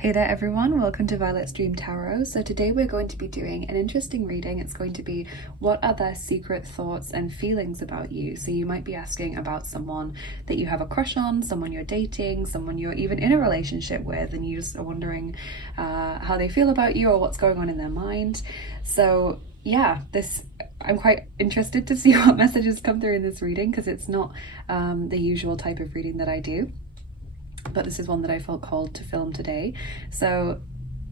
Hey there everyone, welcome to Violet's Dream Tarot. So today we're going to be doing an interesting reading. It's going to be what are their secret thoughts and feelings about you. So you might be asking about someone that you have a crush on, someone you're dating, someone you're even in a relationship with, and you just are wondering how they feel about you or what's going on in their mind. So yeah, I'm quite interested to see what messages come through in this reading because it's not the usual type of reading that I do. But this is one that I felt called to film today. So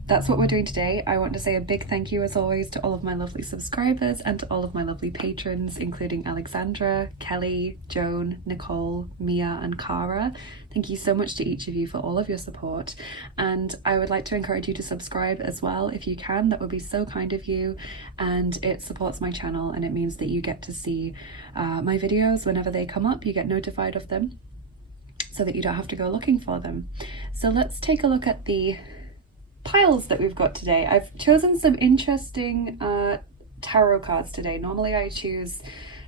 that's what we're doing today. I want to say a big thank you as always to all of my lovely subscribers and to all of my lovely patrons, including Alexandra, Kelly, Joan, Nicole, Mia and Cara. Thank you so much to each of you for all of your support, and I would like to encourage you to subscribe as well if you can. That would be so kind of you, and it supports my channel and it means that you get to see my videos whenever they come up. You get notified of them, so that you don't have to go looking for them. So let's take a look at the piles that we've got today. I've chosen some interesting tarot cards today. Normally I choose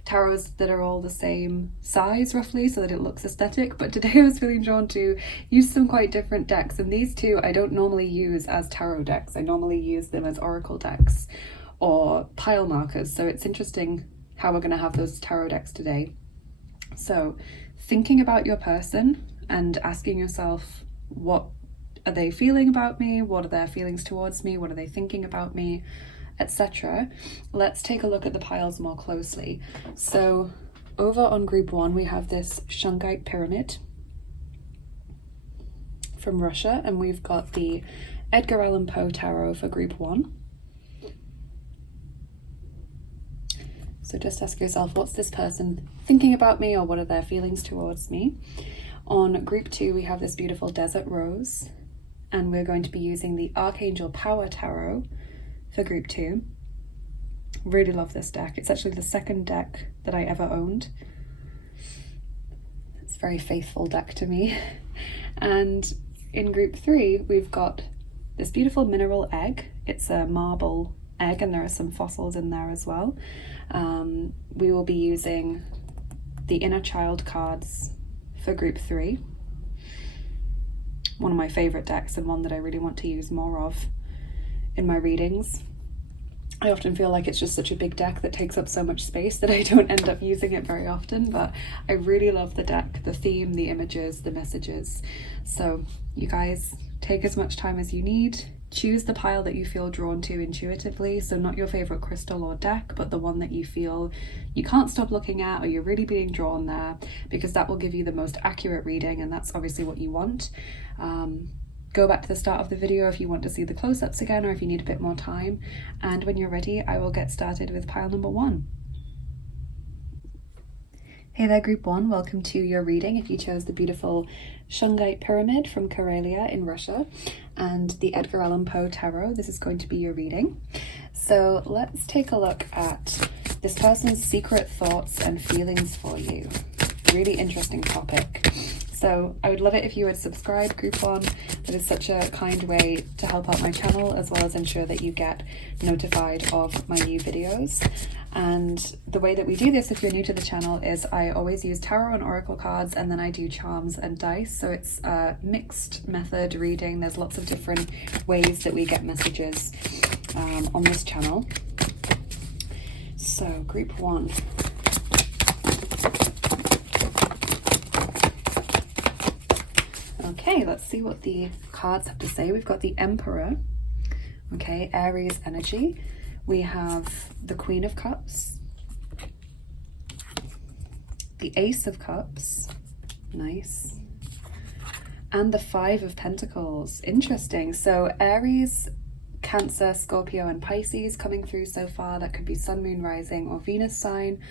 tarots that are all the same size roughly so that it looks aesthetic, but today I was feeling drawn to use some quite different decks, and these two I don't normally use as tarot decks. I normally use them as oracle decks or pile markers, so it's interesting how we're going to have those tarot decks today. So thinking about your person and asking yourself, what are they feeling about me? What are their feelings towards me? What are they thinking about me, etc. Let's take a look at the piles more closely. So over on group 1 we have this Shungite pyramid from Russia, and we've got the Edgar Allan Poe tarot for group 1. So just ask yourself, what's this person thinking about me, or what are their feelings towards me? On group 2, we have this beautiful Desert Rose, and we're going to be using the Archangel Power Tarot for group 2. Really love this deck. It's actually the second deck that I ever owned. It's a very faithful deck to me. And in group 3, we've got this beautiful mineral egg. It's a marble egg, and there are some fossils in there as well. We will be using the Inner Child cards for group 3. One of my favorite decks and one that I really want to use more of in my readings. I often feel like it's just such a big deck that takes up so much space that I don't end up using it very often, but I really love the deck, the theme, the images, the messages. So you guys take as much time as you need. Choose the pile that you feel drawn to intuitively, so not your favorite crystal or deck, but the one that you feel you can't stop looking at or you're really being drawn there, because that will give you the most accurate reading, and that's obviously what you want. Go back to the start of the video if you want to see the close-ups again, or if you need a bit more time, and when you're ready I will get started with pile number 1. Hey there group 1, welcome to your reading. If you chose the beautiful Shungite pyramid from Karelia in Russia and the Edgar Allan Poe tarot, this is going to be your reading. So let's take a look at this person's secret thoughts and feelings for you. Really interesting topic. So I would love it if you would subscribe, group 1. That is such a kind way to help out my channel, as well as ensure that you get notified of my new videos. And the way that we do this, if you're new to the channel, is I always use tarot and oracle cards, and then I do charms and dice. So it's a mixed method reading. There's lots of different ways that we get messages on this channel. So group 1. Okay, let's see what the cards have to say. We've got the Emperor, okay, Aries energy. We have the Queen of Cups, the Ace of Cups, nice, and the Five of Pentacles. Interesting. So Aries, Cancer, Scorpio and Pisces coming through so far. That could be Sun, Moon, Rising or Venus sign.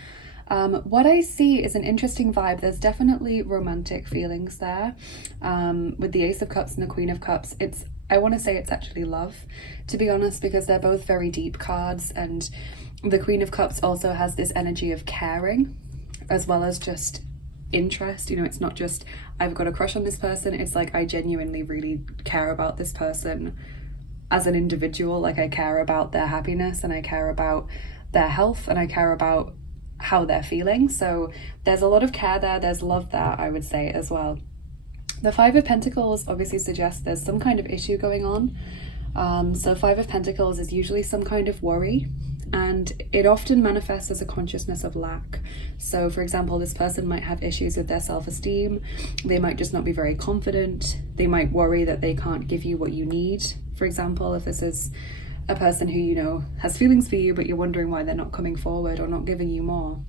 What I see is an interesting vibe. There's definitely romantic feelings there. With the Ace of Cups and the Queen of Cups, I want to say it's actually love, to be honest, because they're both very deep cards, and the Queen of Cups also has this energy of caring as well as just interest. You know, it's not just I've got a crush on this person, it's like I genuinely really care about this person as an individual. Like I care about their happiness, and I care about their health, and I care about how they're feeling. So there's a lot of care there, there's love there, I would say as well. The Five of Pentacles obviously suggests there's some kind of issue going on. So Five of Pentacles is usually some kind of worry, and it often manifests as a consciousness of lack. So for example, this person might have issues with their self-esteem. They might just not be very confident. They might worry that they can't give you what you need. For example, if this is a person who, you know, has feelings for you, but you're wondering why they're not coming forward or not giving you more.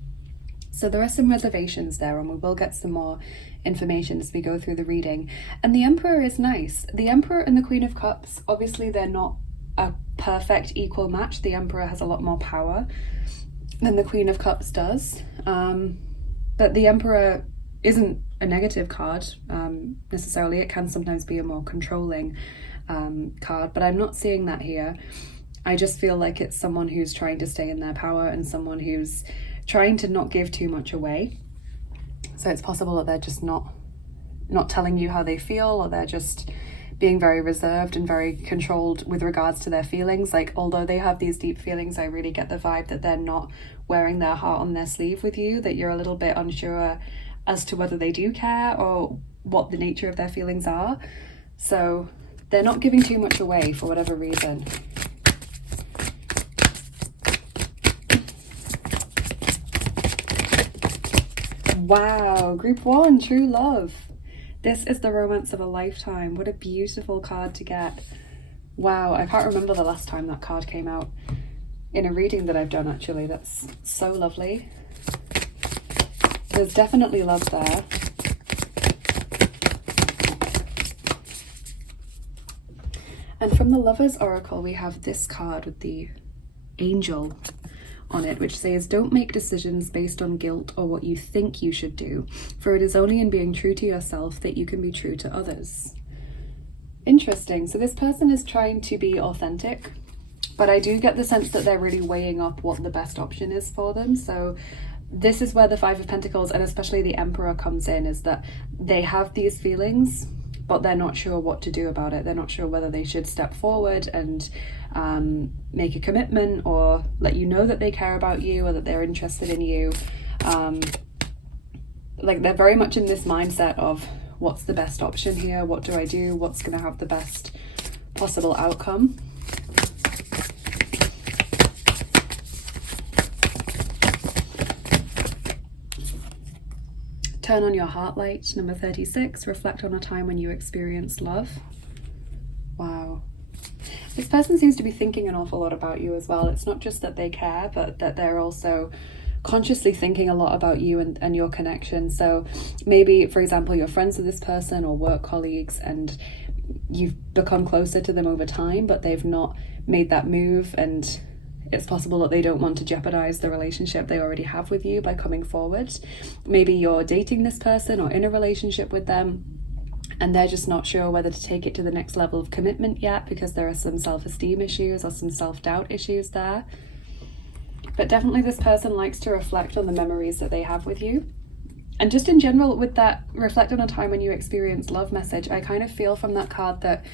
So there are some reservations there, and we will get some more information as we go through the reading. And the Emperor is nice. The Emperor and the Queen of Cups, obviously they're not a perfect equal match. The Emperor has a lot more power than the Queen of Cups does. But the Emperor isn't a negative card necessarily. It can sometimes be a more controlling card, but I'm not seeing that here. I just feel like it's someone who's trying to stay in their power and someone who's trying to not give too much away. So it's possible that they're just not telling you how they feel, or they're just being very reserved and very controlled with regards to their feelings. Like, although they have these deep feelings, I really get the vibe that they're not wearing their heart on their sleeve with you, that you're a little bit unsure as to whether they do care or what the nature of their feelings are. So they're not giving too much away for whatever reason. Wow, group 1, true love. This is the romance of a lifetime. What a beautiful card to get. Wow, I can't remember the last time that card came out in a reading that I've done, actually. That's so lovely. There's definitely love there. And from the Lover's Oracle, we have this card with the angel on it, which says, don't make decisions based on guilt or what you think you should do, for it is only in being true to yourself that you can be true to others. Interesting. So this person is trying to be authentic, but I do get the sense that they're really weighing up what the best option is for them. So this is where the Five of Pentacles and especially the Emperor comes in, is that they have these feelings, but they're not sure what to do about it. They're not sure whether they should step forward and make a commitment, or let you know that they care about you or that they're interested in you. Like, they're very much in this mindset of, what's the best option here? What do I do? What's going to have the best possible outcome? Turn on your heart light, number 36. Reflect on a time when you experienced love. Wow. This person seems to be thinking an awful lot about you as well. It's not just that they care, but that they're also consciously thinking a lot about you and your connection. So maybe, for example, you're friends with this person or work colleagues, and you've become closer to them over time, but they've not made that move, and it's possible that they don't want to jeopardize the relationship they already have with you by coming forward. Maybe you're dating this person or in a relationship with them, and they're just not sure whether to take it to the next level of commitment yet, because there are some self-esteem issues or some self-doubt issues there. But definitely this person likes to reflect on the memories that they have with you. And just in general, with that reflect on a time when you experienced love message, I kind of feel from that card that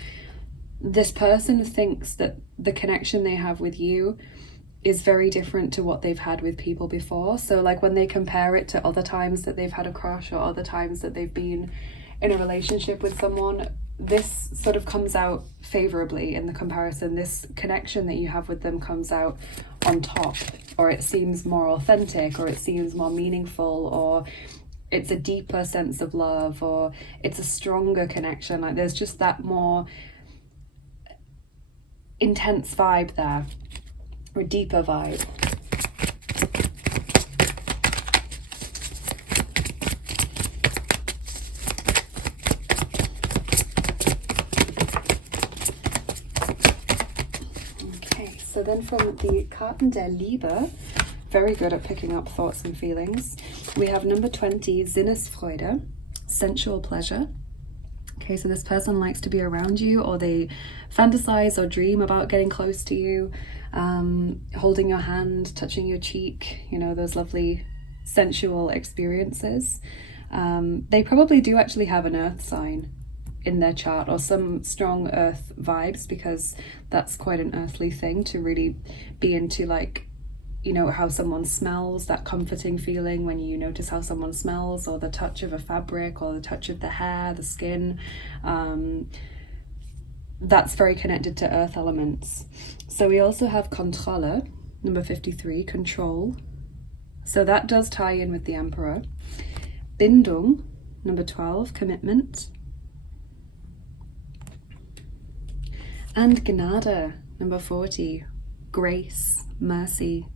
this person thinks that the connection they have with you is very different to what they've had with people before. So like, when they compare it to other times that they've had a crush or other times that they've been in a relationship with someone, this sort of comes out favorably in the comparison. This connection that you have with them comes out on top, or it seems more authentic, or it seems more meaningful, or it's a deeper sense of love, or it's a stronger connection. Like, there's just that more intense vibe there, or a deeper vibe. So then from the Karten der Liebe, very good at picking up thoughts and feelings, we have number 20, Sinnesfreude, sensual pleasure. Okay, so this person likes to be around you, or they fantasize or dream about getting close to you, holding your hand, touching your cheek, you know, those lovely sensual experiences. They probably do actually have an earth sign in their chart, or some strong earth vibes, because that's quite an earthly thing to really be into, like, you know, how someone smells, that comforting feeling when you notice how someone smells, or the touch of a fabric, or the touch of the hair, the skin. That's very connected to earth elements. So we also have Kontrolle, number 53, control. So that does tie in with the Emperor. Bindung, number 12, commitment. And Gnade, number 40, grace, mercy,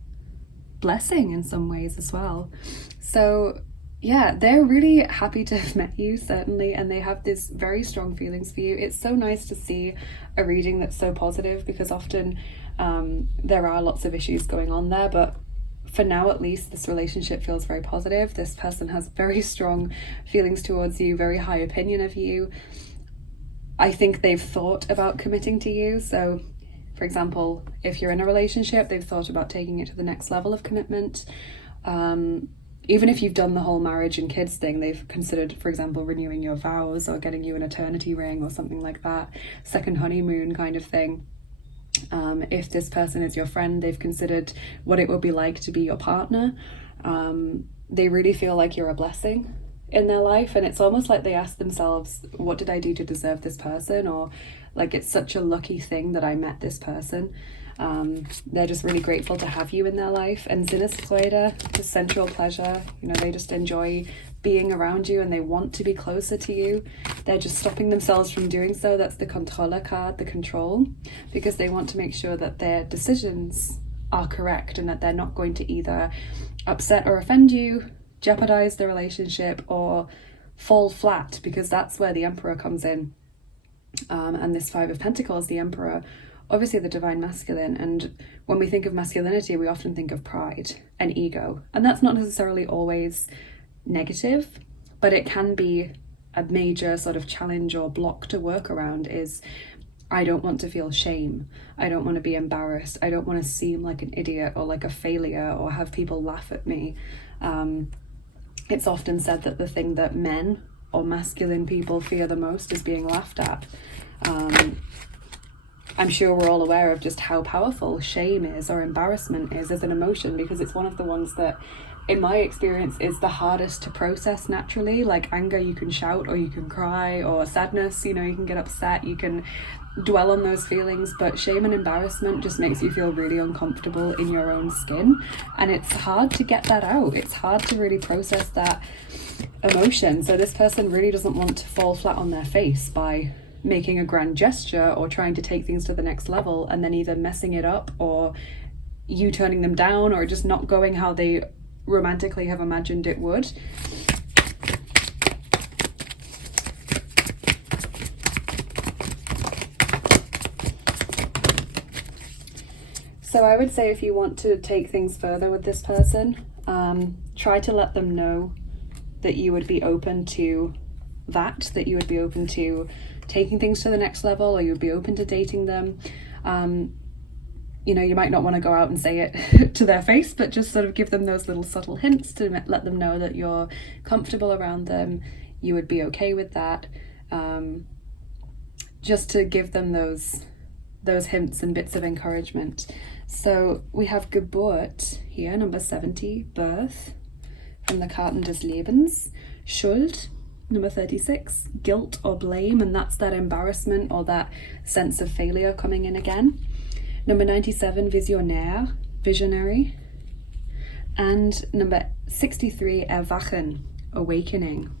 blessing in some ways as well. So yeah, they're really happy to have met you, certainly, and they have this very strong feelings for you. It's so nice to see a reading that's so positive, because often there are lots of issues going on there, but for now at least this relationship feels very positive. This person has very strong feelings towards you, very high opinion of you. I think they've thought about committing to you. So for example, if you're in a relationship, they've thought about taking it to the next level of commitment. Even if you've done the whole marriage and kids thing, they've considered, for example, renewing your vows or getting you an eternity ring or something like that, second honeymoon kind of thing. If this person is your friend, they've considered what it would be like to be your partner. They really feel like you're a blessing in their life, and it's almost like they ask themselves, what did I do to deserve this person? Or like, it's such a lucky thing that I met this person. They're just really grateful to have you in their life. And Sinnesfreude, the sensual pleasure, you know, they just enjoy being around you and they want to be closer to you. They're just stopping themselves from doing so. That's the Kontrolle card, the control, because they want to make sure that their decisions are correct and that they're not going to either upset or offend you, jeopardize the relationship, or fall flat, because that's where the Emperor comes in. And this Five of Pentacles, the Emperor, obviously the divine masculine, and when we think of masculinity, we often think of pride and ego, and that's not necessarily always negative, but it can be a major sort of challenge or block to work around. Is, I don't want to feel shame, I don't want to be embarrassed, I don't want to seem like an idiot or like a failure or have people laugh at me. It's often said that the thing that men or masculine people fear the most is being laughed at. I'm sure we're all aware of just how powerful shame is, or embarrassment is, as an emotion, because it's one of the ones that, in my experience, is the hardest to process naturally. Like anger, you can shout or you can cry, or sadness, you know, you can get upset, you can dwell on those feelings, but shame and embarrassment just makes you feel really uncomfortable in your own skin, and it's hard to get that out. It's hard to really process that emotion. So this person really doesn't want to fall flat on their face by making a grand gesture or trying to take things to the next level and then either messing it up, or you turning them down, or just not going how they romantically have imagined it would. So I would say, if you want to take things further with this person, try to let them know that you would be open to that you would be open to taking things to the next level, or you would be open to dating them. You know, you might not want to go out and say it to their face, but just sort of give them those little subtle hints to let them know that you're comfortable around them, you would be okay with that. Just to give them those hints and bits of encouragement. So we have Geburt here, number 70, birth, from the Karten des Lebens. Schuld, number 36, guilt or blame, and that's that embarrassment or that sense of failure coming in again. Number 97, visionnaire, visionary. And number 63, erwachen, awakening.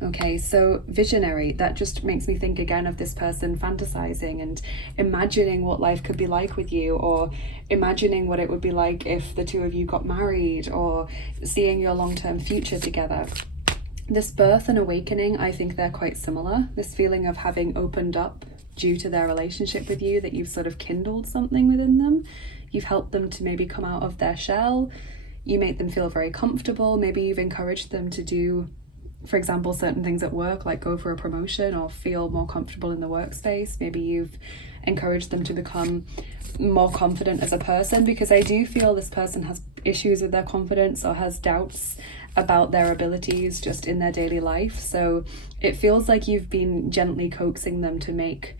Okay, so visionary, that just makes me think again of this person fantasizing and imagining what life could be like with you, or imagining what it would be like if the two of you got married, or seeing your long-term future together. This birth and awakening, I think they're quite similar. This feeling of having opened up due to their relationship with you, that you've sort of kindled something within them. You've helped them to maybe come out of their shell. You made them feel very comfortable. Maybe you've encouraged them to do, for example, certain things at work, like go for a promotion or feel more comfortable in the workspace. Maybe you've encouraged them to become more confident as a person, because I do feel this person has issues with their confidence or has doubts about their abilities just in their daily life. So it feels like you've been gently coaxing them to make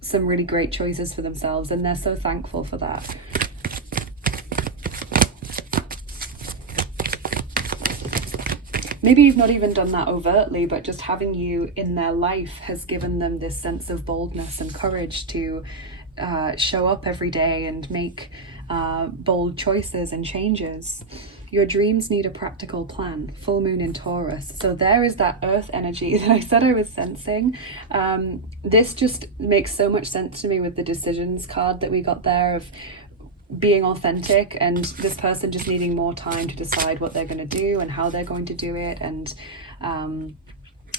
some really great choices for themselves, and they're so thankful for that. maybe you've not even done that overtly, but just having you in their life has given them this sense of boldness and courage to show up every day and make bold choices and changes. Your dreams need a practical plan. Full moon in Taurus. So there is that earth energy that I said I was sensing. This just makes so much sense to me with the decisions card that we got there, of being authentic and this person just needing more time to decide what they're going to do and how they're going to do it. And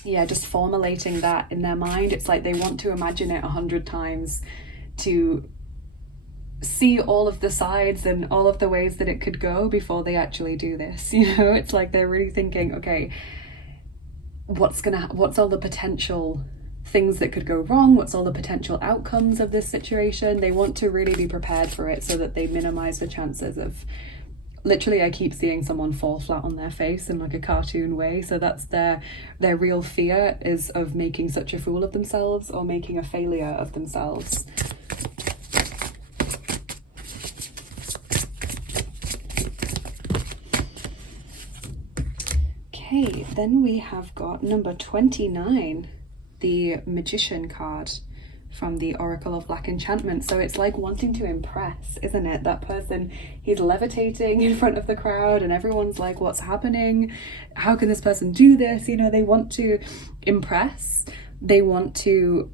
yeah, just formulating that in their mind. It's like they want to imagine it 100 times to see all of the sides and all of the ways that it could go before they actually do this. You know, it's like they're really thinking, okay, what's all the potential things that could go wrong? What's all the potential outcomes of this situation? They want to really be prepared for it so that they minimize the chances of, literally, I keep seeing someone fall flat on their face in like a cartoon way. So that's their real fear, is of making such a fool of themselves or making a failure of themselves. Okay, then we have got number 29, the Magician card from the Oracle of Black Enchantment. So it's like wanting to impress, isn't it? That person, he's levitating in front of the crowd and everyone's like, what's happening? How can this person do this? You know, they want to impress. They want to,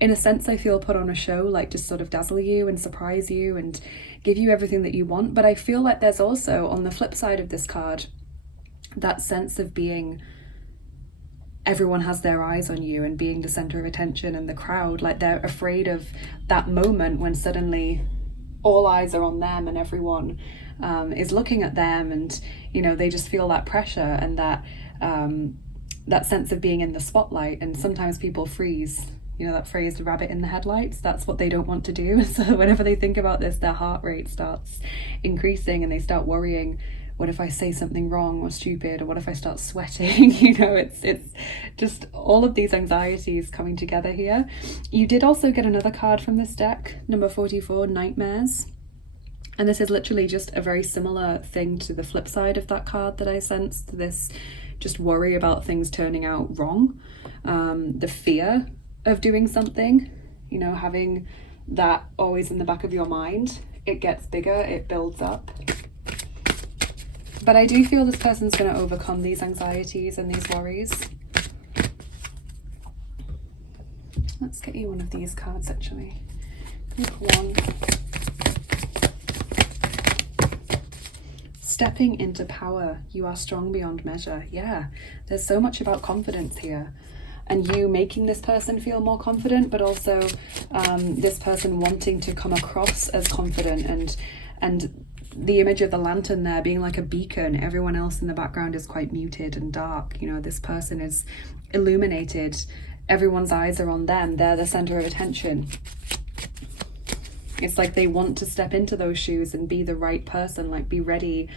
in a sense, I feel, put on a show, like just sort of dazzle you and surprise you and give you everything that you want. But I feel like there's also, on the flip side of this card, that sense of being, everyone has their eyes on you and being the center of attention, and the crowd, like they're afraid of that moment when suddenly all eyes are on them and everyone is looking at them, and you know, they just feel that pressure and that sense of being in the spotlight. And sometimes people freeze. You know that phrase, the rabbit in the headlights? That's what they don't want to do. So whenever they think about this, their heart rate starts increasing and they start worrying, what if I say something wrong or stupid, or what if I start sweating? You know, it's just all of these anxieties coming together here. You did also get another card from this deck, number 44, Nightmares. And this is literally just a very similar thing to the flip side of that card that I sensed, this just worry about things turning out wrong, the fear of doing something, you know, having that always in the back of your mind. It gets bigger, it builds up. But I do feel this person's going to overcome these anxieties and these worries. Let's get you one of these cards, actually. Group 1. Stepping into power. You are strong beyond measure. Yeah, there's so much about confidence here. And you making this person feel more confident, but also this person wanting to come across as confident, and the image of the lantern there being like a beacon. Everyone else in the background is quite muted and dark. You know, this person is illuminated. Everyone's eyes are on them. They're the center of attention. It's like they want to step into those shoes and be the right person, like be ready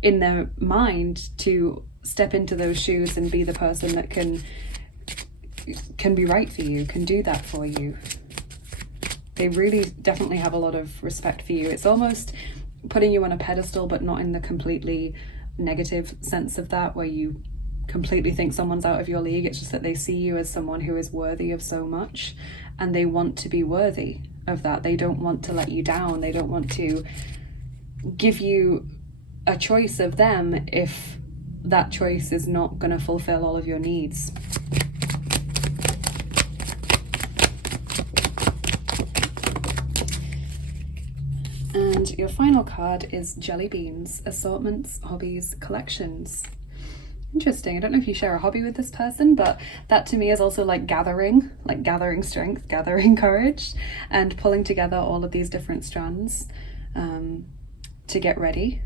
in their mind to step into those shoes and be the person that can be right for you, can do that for you. They really definitely have a lot of respect for you. It's almost putting you on a pedestal, but not in the completely negative sense of that, where you completely think someone's out of your league. It's just that they see you as someone who is worthy of so much, and they want to be worthy of that. They don't want to let you down. They don't want to give you a choice of them if that choice is not going to fulfill all of your needs. And your final card is Jelly Beans, Assortments, Hobbies, Collections. Interesting. I don't know if you share a hobby with this person, but that to me is also like gathering strength, gathering courage, and pulling together all of these different strands to get ready.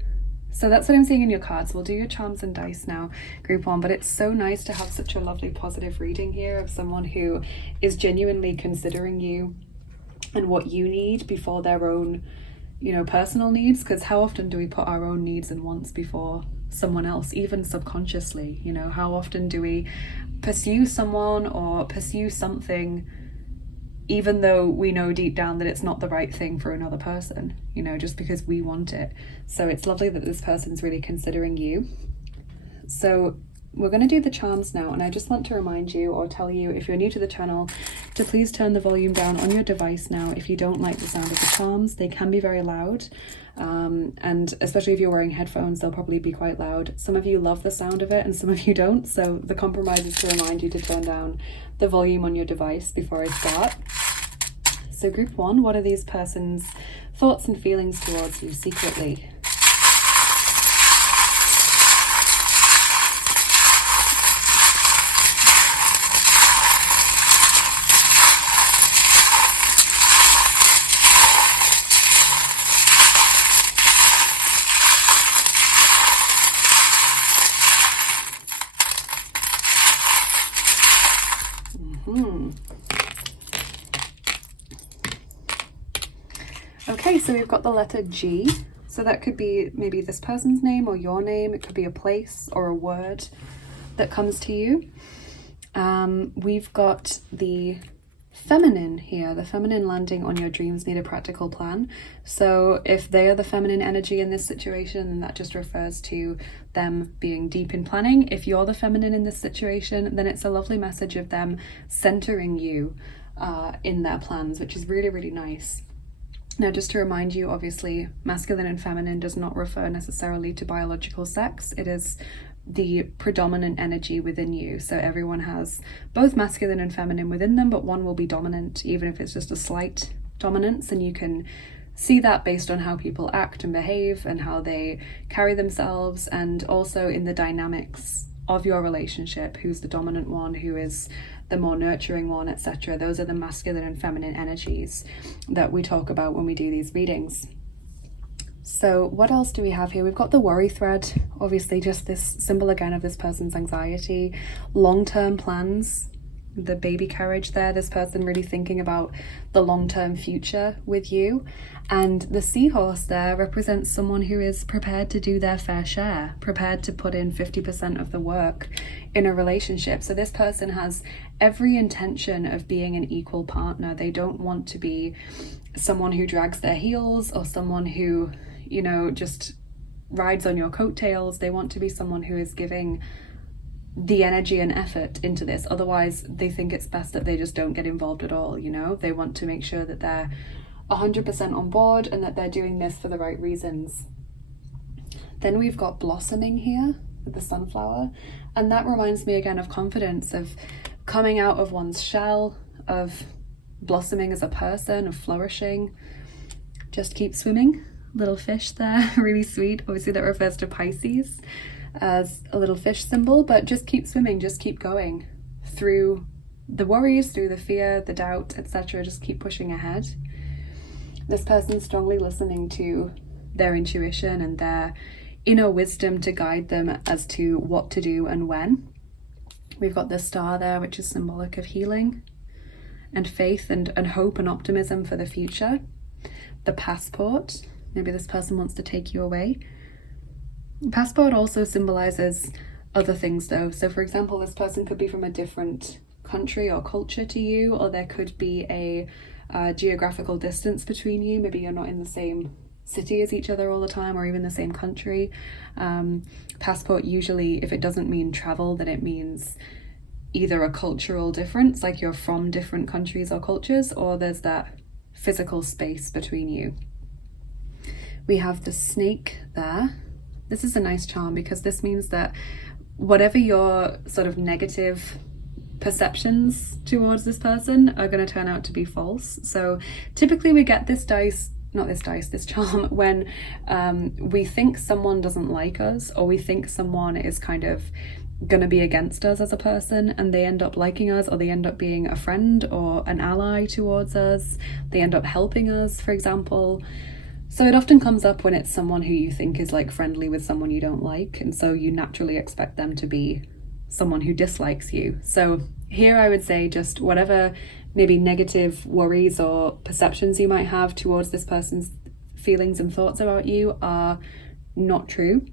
So that's what I'm seeing in your cards. We'll do your charms and dice now, group 1, but it's so nice to have such a lovely positive reading here of someone who is genuinely considering you and what you need before their own, you know, personal needs. Because how often do we put our own needs and wants before someone else, even subconsciously? You know, how often do we pursue someone or pursue something even though we know deep down that it's not the right thing for another person, you know, just because we want it? So it's lovely that this person's really considering you. So we're going to do the charms now, and I just want to remind you or tell you, if you're new to the channel, to please turn the volume down on your device now if you don't like the sound of the charms. They can be very loud, and especially if you're wearing headphones, they'll probably be quite loud. Some of you love the sound of it and some of you don't, so the compromise is to remind you to turn down the volume on your device before I start. So group 1, what are these person's thoughts and feelings towards you secretly? Okay, so we've got the letter G. So that could be maybe this person's name or your name. It could be a place or a word that comes to you. We've got the feminine here. The feminine landing on your dreams need a practical plan. So if they are the feminine energy in this situation, then that just refers to them being deep in planning. If you're the feminine in this situation, then it's a lovely message of them centering you in their plans, which is really, really nice. Now, just to remind you, obviously, masculine and feminine does not refer necessarily to biological sex. It is the predominant energy within you. So everyone has both masculine and feminine within them, but one will be dominant, even if it's just a slight dominance. And you can see that based on how people act and behave and how they carry themselves, and also in the dynamics of your relationship, who's the dominant one, who is the more nurturing one, etc. Those are the masculine and feminine energies that we talk about when we do these readings. So what else do we have here? We've got the worry thread, obviously just this symbol again of this person's anxiety, long-term plans, the baby carriage there, this person really thinking about the long-term future with you. And the seahorse there represents someone who is prepared to do their fair share, prepared to put in 50% of the work in a relationship. So this person has every intention of being an equal partner. They don't want to be someone who drags their heels or someone who, you know, just rides on your coattails. They want to be someone who is giving the energy and effort into this. Otherwise, they think it's best that they just don't get involved at all, you know? They want to make sure that they're 100% on board and that they're doing this for the right reasons. Then we've got blossoming here with the sunflower, and that reminds me again of confidence, of coming out of one's shell, of blossoming as a person, of flourishing. Just keep swimming. Little fish there, really sweet. Obviously that refers to Pisces as a little fish symbol, but just keep swimming, just keep going through the worries, through the fear, the doubt, etc. Just keep pushing ahead. This person's strongly listening to their intuition and their inner wisdom to guide them as to what to do and when. We've got the star there, which is symbolic of healing and faith and hope and optimism for the future. The passport, maybe this person wants to take you away. Passport also symbolizes other things though. So for example, this person could be from a different country or culture to you, or there could be a geographical distance between you. Maybe you're not in the same city as each other all the time, or even the same country. Passport usually, if it doesn't mean travel, then it means either a cultural difference, like you're from different countries or cultures, or there's that physical space between you. We have the snake there. This is a nice charm because this means that whatever your sort of negative perceptions towards this person are going to turn out to be false. So typically we get this charm when we think someone doesn't like us, or we think someone is kind of going to be against us as a person, and they end up liking us, or they end up being a friend or an ally towards us. They end up helping us, for example. So it often comes up when it's someone who you think is like friendly with someone you don't like, and so you naturally expect them to be someone who dislikes you. So here I would say just whatever maybe negative worries or perceptions you might have towards this person's feelings and thoughts about you are not true.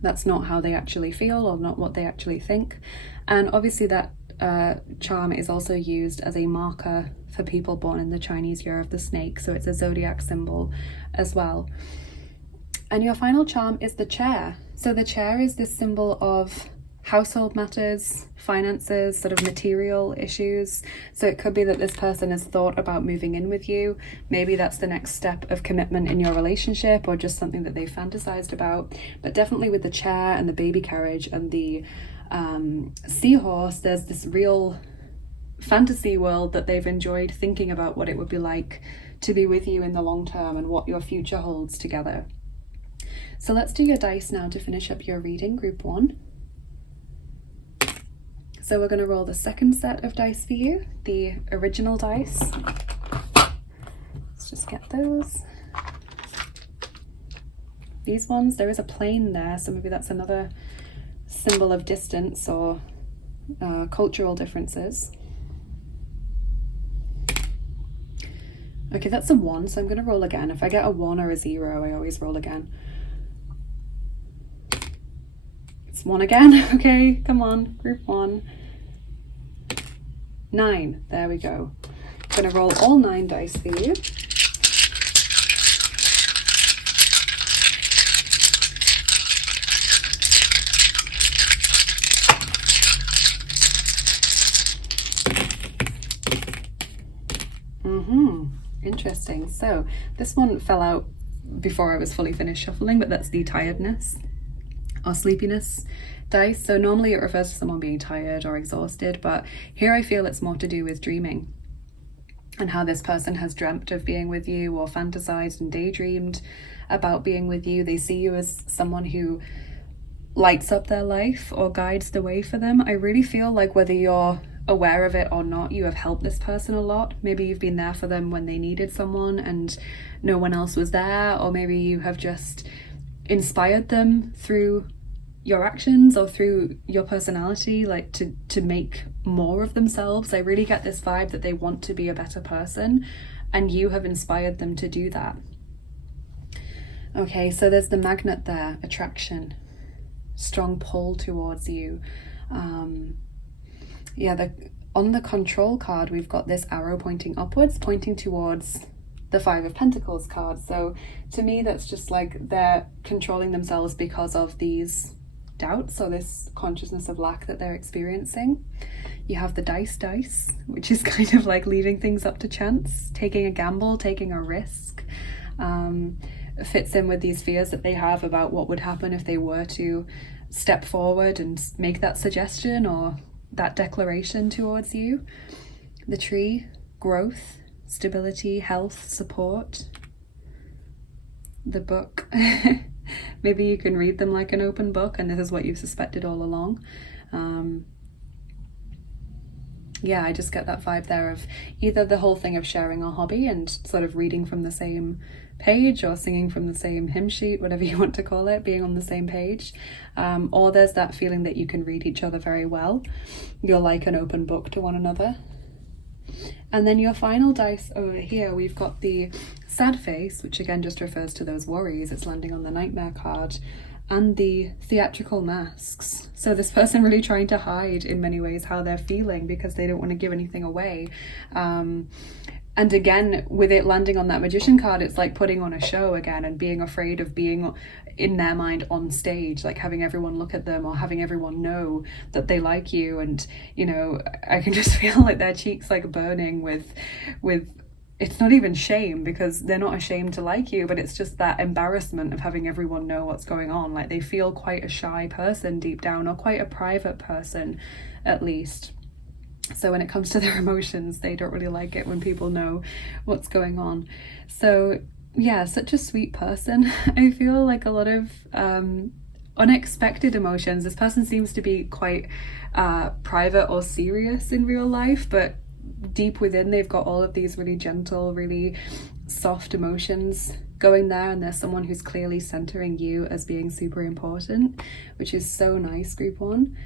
That's not how they actually feel, or not what they actually think. And obviously that charm is also used as a marker for people born in the Chinese Year of the Snake, so it's a zodiac symbol as well. And your final charm is the chair. So the chair is this symbol of household matters, finances, sort of material issues. So it could be that this person has thought about moving in with you. Maybe that's the next step of commitment in your relationship, or just something that they fantasized about. But definitely with the chair and the baby carriage and the seahorse, there's this real fantasy world that they've enjoyed thinking about what it would be like to be with you in the long term and what your future holds together. So let's do your dice now to finish up your reading, group 1. So we're going to roll the second set of dice for you, the original dice. Let's just get those. These ones, there is a plane there, so maybe that's another symbol of distance or cultural differences. Okay, that's a 1, so I'm going to roll again. If I get a 1 or a 0, I always roll again. It's 1 again. Okay, come on, group 1. 9, there we go. I'm going to roll all 9 dice for you. Interesting. So this one fell out before I was fully finished shuffling, but that's the tiredness or sleepiness dice. So normally it refers to someone being tired or exhausted, but here I feel it's more to do with dreaming and how this person has dreamt of being with you or fantasized and daydreamed about being with you. They see you as someone who lights up their life or guides the way for them. I really feel like whether you're aware of it or not, you have helped this person a lot. Maybe you've been there for them when they needed someone and no one else was there, or maybe you have just inspired them through your actions or through your personality, like to make more of themselves. I really get this vibe that they want to be a better person and you have inspired them to do that. Okay, so there's the magnet there, attraction, strong pull towards you. On the control card, we've got this arrow pointing upwards, pointing towards the 5 of Pentacles card. So to me, that's just like they're controlling themselves because of these doubts or this consciousness of lack that they're experiencing. You have the dice, which is kind of like leaving things up to chance, taking a gamble, taking a risk. Fits in with these fears that they have about what would happen if they were to step forward and make that suggestion or that declaration towards you. The tree, growth, stability, health, support. The book. Maybe you can read them like an open book and this is what you've suspected all along. I just get that vibe there of either the whole thing of sharing a hobby and sort of reading from the same page or singing from the same hymn sheet, whatever you want to call it, being on the same page. Or there's that feeling that you can read each other very well. You're like an open book to one another. And then your final dice over here, we've got the sad face, which again just refers to those worries. It's landing on the nightmare card. And the theatrical masks. So this person really trying to hide in many ways how they're feeling because they don't want to give anything away. And again, with it landing on that magician card, it's like putting on a show again and being afraid of being, in their mind, on stage, like having everyone look at them or having everyone know that they like you. And, you know, I can just feel like their cheeks like burning with it's not even shame because they're not ashamed to like you, but it's just that embarrassment of having everyone know what's going on. Like they feel quite a shy person deep down, or quite a private person at least. So when it comes to their emotions, they don't really like it when people know what's going on. So yeah, such a sweet person. I feel like a lot of unexpected emotions. This person seems to be quite private or serious in real life, but deep within they've got all of these really gentle, really soft emotions going there, and there's someone who's clearly centering you as being super important, which is so nice, group 1.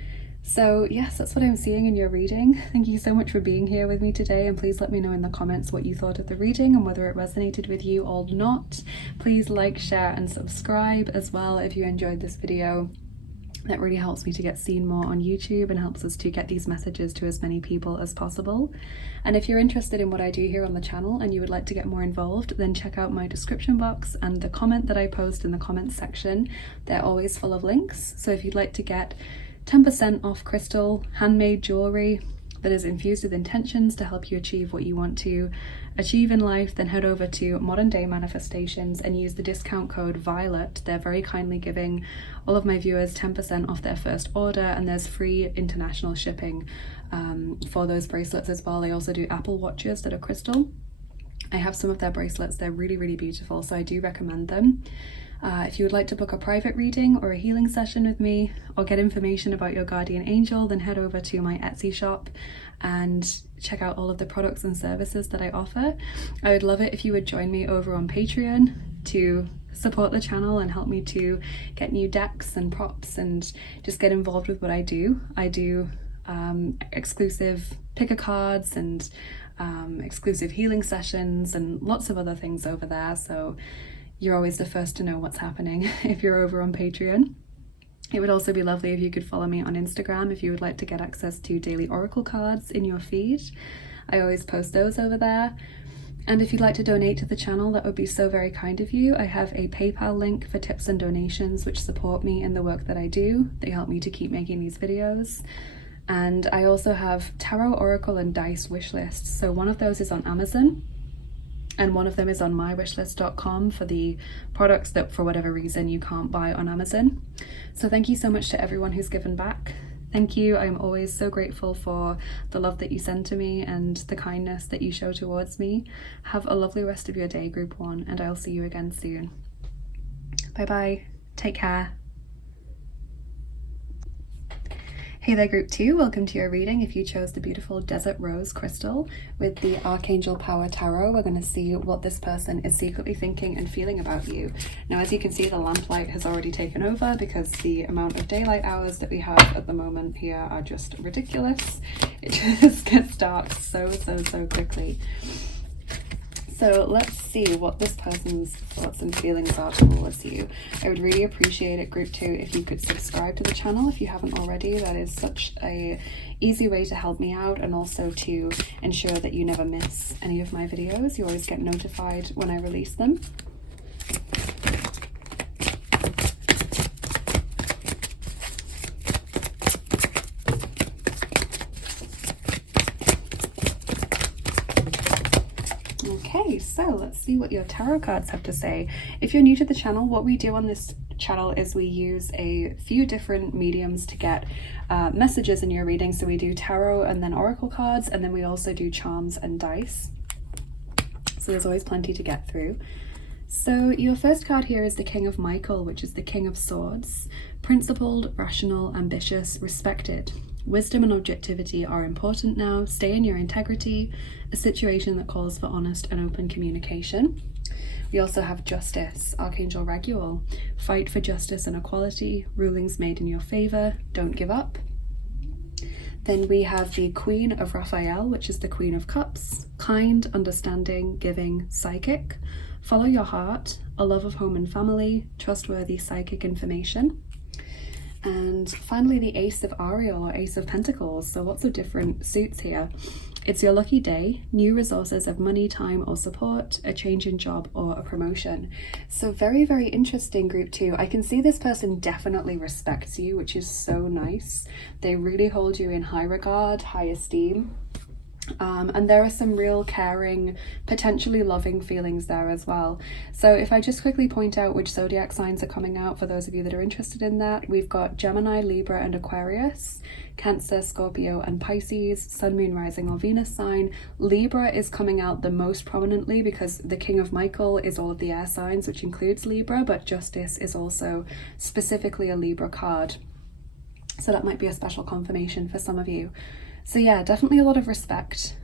So yes, that's what I'm seeing in your reading. Thank you so much for being here with me today, and please let me know in the comments what you thought of the reading and whether it resonated with you or not. Please like, share and subscribe as well if you enjoyed this video. That really helps me to get seen more on YouTube and helps us to get these messages to as many people as possible. And if you're interested in what I do here on the channel and you would like to get more involved, then check out my description box and the comment that I post in the comments section. They're always full of links. So if you'd like to get 10% off crystal, handmade jewelry that is infused with intentions to help you achieve what you want to achieve in life, then head over to Modern Day Manifestations and use the discount code VIOLET. They're very kindly giving all of my viewers 10% off their first order, and there's free international shipping for those bracelets as well. They also do Apple watches that are crystal. I have some of their bracelets. They're really, really beautiful, so I do recommend them. If you would like to book a private reading or a healing session with me, or get information about your guardian angel, then head over to my Etsy shop and check out all of the products and services that I offer. I would love it if you would join me over on Patreon to support the channel and help me to get new decks and props and just get involved with what I do. I do exclusive picker cards and exclusive healing sessions and lots of other things over there, so you're always the first to know what's happening if you're over on Patreon. It would also be lovely if you could follow me on Instagram if you would like to get access to daily oracle cards in your feed. I always post those over there. And if you'd like to donate to the channel, that would be so very kind of you. I have a PayPal link for tips and donations which support me in the work that I do. They help me to keep making these videos. And I also have tarot, oracle and dice wish lists. So one of those is on Amazon, and one of them is on mywishlist.com for the products that for whatever reason you can't buy on Amazon. So thank you so much to everyone who's given back. Thank you. I'm always so grateful for the love that you send to me and the kindness that you show towards me. Have a lovely rest of your day, Group 1, and I'll see you again soon. Bye bye. Take care. Hey there, Group 2, welcome to your reading. If you chose the beautiful Desert Rose crystal with the Archangel Power Tarot, we're going to see what this person is secretly thinking and feeling about you. Now, as you can see, the lamplight has already taken over because the amount of daylight hours that we have at the moment here are just ridiculous. It just gets dark so quickly. So let's see what this person's thoughts and feelings are towards you. I would really appreciate it, Group 2, if you could subscribe to the channel if you haven't already. That is such a easy way to help me out, and also to ensure that you never miss any of my videos. You always get notified when I release them. Okay, so let's see what your tarot cards have to say. If you're new to the channel, what we do on this channel is we use a few different mediums to get messages in your reading. So we do tarot and then oracle cards, and then we also do charms and dice. So there's always plenty to get through. So your first card here is the King of Michael, which is the King of Swords. Principled, rational, ambitious, respected. Wisdom and objectivity are important now. Stay in your integrity. A situation that calls for honest and open communication. We also have Justice, Archangel Raguel. Fight for justice and equality. Rulings made in your favor. Don't give up. Then we have the Queen of Raphael, which is the Queen of Cups. Kind, understanding, giving, psychic. Follow your heart. A love of home and family. Trustworthy psychic information. And finally, the Ace of Ariel, or Ace of Pentacles. So lots of different suits here. It's your lucky day, new resources of money, time or support, a change in job or a promotion. So very, very interesting, Group 2. I can see this person definitely respects you, which is so nice. They really hold you in high regard, high esteem. And there are some real caring, potentially loving feelings there as well. So if I just quickly point out which zodiac signs are coming out for those of you that are interested in that, we've got Gemini, Libra and Aquarius, Cancer, Scorpio and Pisces, Sun, Moon, Rising or Venus sign. Libra is coming out the most prominently because the King of Michael is all of the air signs, which includes Libra, but Justice is also specifically a Libra card. So that might be a special confirmation for some of you. So yeah, definitely a lot of respect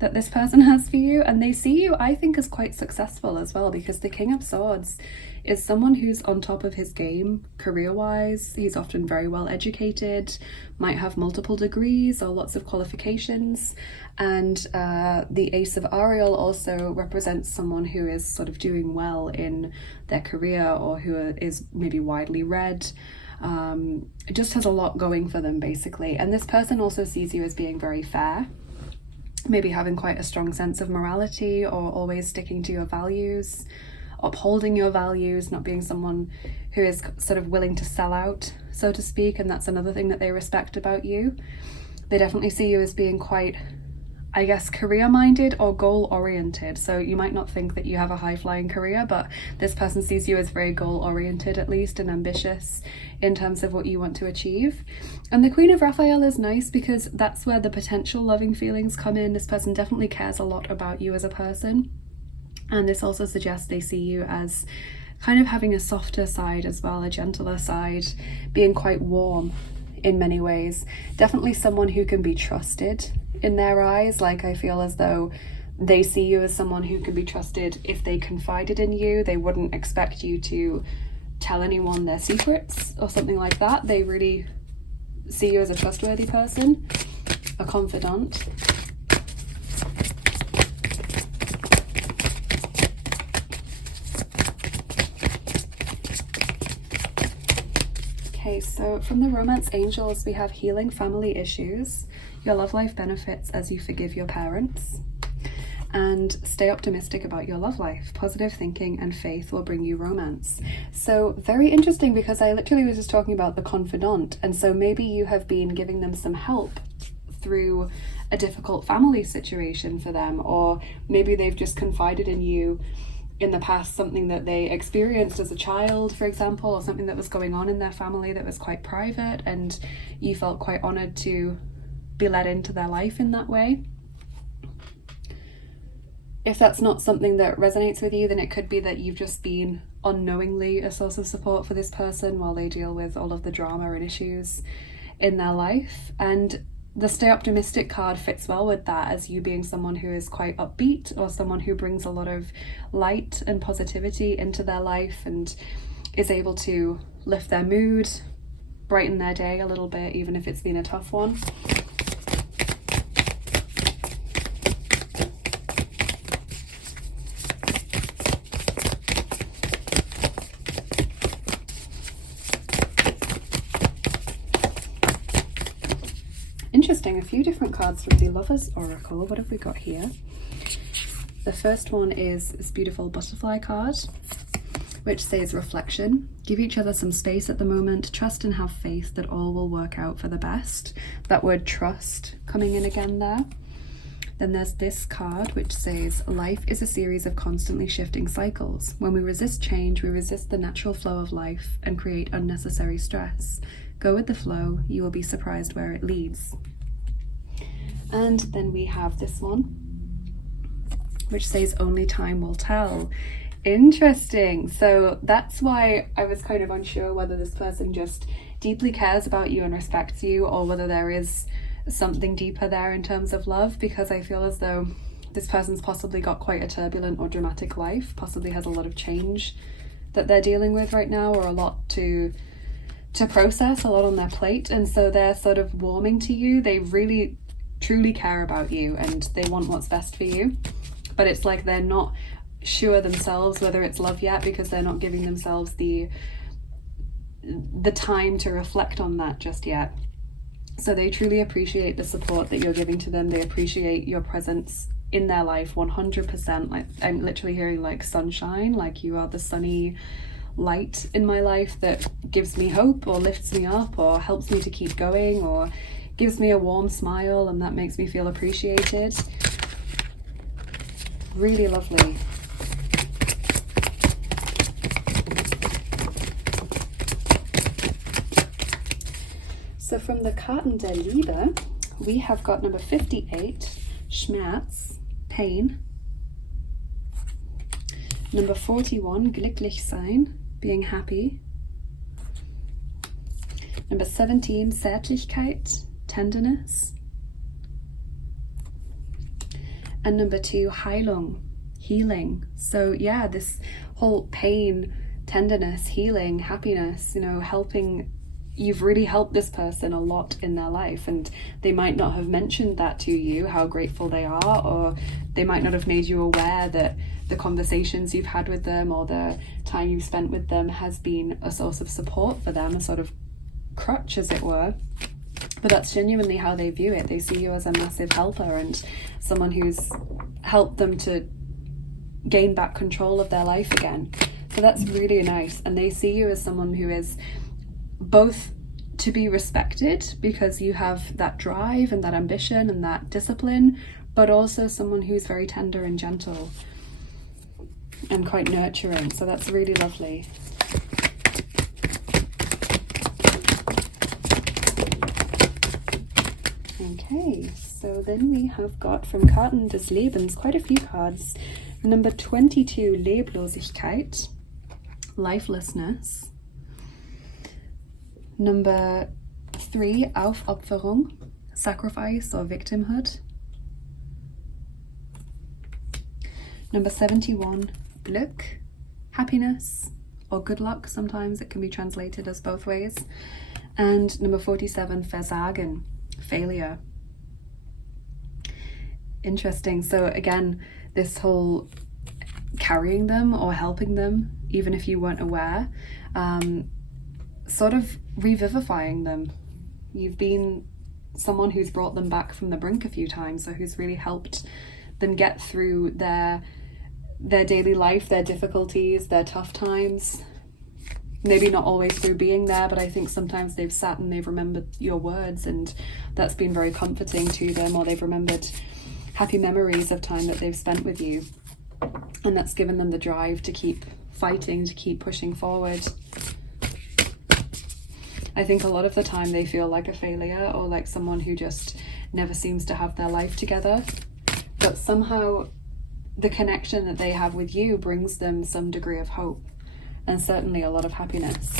that this person has for you, and they see you, I think, as quite successful as well, because the King of Swords is someone who's on top of his game career-wise. He's often very well educated, might have multiple degrees or lots of qualifications, and the Ace of Ariel also represents someone who is sort of doing well in their career, or who is maybe widely read. It just has a lot going for them, basically. And this person also sees you as being very fair, maybe having quite a strong sense of morality, or always sticking to your values, upholding your values, not being someone who is sort of willing to sell out, so to speak. And that's another thing that they respect about you. They definitely see you as being quite, I guess, career-minded or goal-oriented. So you might not think that you have a high-flying career, but this person sees you as very goal-oriented, at least, and ambitious in terms of what you want to achieve. And the Queen of Raphael is nice because that's where the potential loving feelings come in. This person definitely cares a lot about you as a person. And this also suggests they see you as kind of having a softer side as well, a gentler side, being quite warm in many ways. Definitely someone who can be trusted in their eyes. Like, I feel as though they see you as someone who can be trusted. If they confided in you, they wouldn't expect you to tell anyone their secrets or something like that. They really see you as a trustworthy person, a confidant. Okay, so from the romance angels, we have healing family issues, your love life benefits as you forgive your parents, and stay optimistic about your love life. Positive thinking and faith will bring you romance. So very interesting, because I literally was just talking about the confidant, and so maybe you have been giving them some help through a difficult family situation for them, or maybe they've just confided in you in the past, something that they experienced as a child, for example, or something that was going on in their family that was quite private, and you felt quite honored to be let into their life in that way. If that's not something that resonates with you, then it could be that you've just been unknowingly a source of support for this person while they deal with all of the drama and issues in their life. And the stay optimistic card fits well with that, as you being someone who is quite upbeat, or someone who brings a lot of light and positivity into their life and is able to lift their mood, brighten their day a little bit, even if it's been a tough one. Interesting, a few different cards from the Lovers Oracle. What have we got here? The first one is this beautiful butterfly card, which says reflection. Give each other some space at the moment. Trust and have faith that all will work out for the best. That word trust coming in again there. Then there's this card which says life is a series of constantly shifting cycles. When we resist change, we resist the natural flow of life and create unnecessary stress. Go with the flow, you will be surprised where it leads. And then we have this one, which says only time will tell. Interesting. So that's why I was kind of unsure whether this person just deeply cares about you and respects you, or whether there is something deeper there in terms of love, because I feel as though this person's possibly got quite a turbulent or dramatic life, possibly has a lot of change that they're dealing with right now, or a lot to process, a lot on their plate, and so they're sort of warming to you. They really truly care about you and they want what's best for you, but it's like they're not sure themselves whether it's love yet, because they're not giving themselves the time to reflect on that just yet. So they truly appreciate the support that you're giving to them. They appreciate your presence in their life 100%. Like, I'm literally hearing like sunshine, like you are the sunny light in my life that gives me hope, or lifts me up, or helps me to keep going, or gives me a warm smile, and that makes me feel appreciated. Really lovely. So from the Karten der Liebe, we have got number 58, Schmerz, pain. Number 41, glücklich sein, being happy. Number 17, Zärtlichkeit, tenderness. And number 2, Heilung, healing. So yeah, this whole pain, tenderness, healing, happiness, you know, helping. You've really helped this person a lot in their life, and they might not have mentioned that to you, how grateful they are, or they might not have made you aware that the conversations you've had with them or the time you've spent with them has been a source of support for them, a sort of crutch, as it were. But that's genuinely how they view it. They see you as a massive helper and someone who's helped them to gain back control of their life again. So that's really nice. And they see you as someone who is both to be respected because you have that drive and that ambition and that discipline, but also someone who's very tender and gentle and quite nurturing. So that's really lovely. Okay, so then we have got from Karten des Lebens quite a few cards. Number 22, Leblosigkeit, lifelessness. Number 3, Aufopferung, sacrifice or victimhood. Number 71, Glück, happiness or good luck. Sometimes it can be translated as both ways. And number 47, Versagen, failure. Interesting. So again, this whole carrying them or helping them, even if you weren't aware, sort of revivifying them. You've been someone who's brought them back from the brink a few times, so who's really helped them get through their daily life, their difficulties, their tough times. Maybe not always through being there, but I think sometimes they've sat and they've remembered your words, and that's been very comforting to them, or they've remembered happy memories of time that they've spent with you, and that's given them the drive to keep fighting, to keep pushing forward. I think a lot of the time they feel like a failure or like someone who just never seems to have their life together, but somehow the connection that they have with you brings them some degree of hope and certainly a lot of happiness.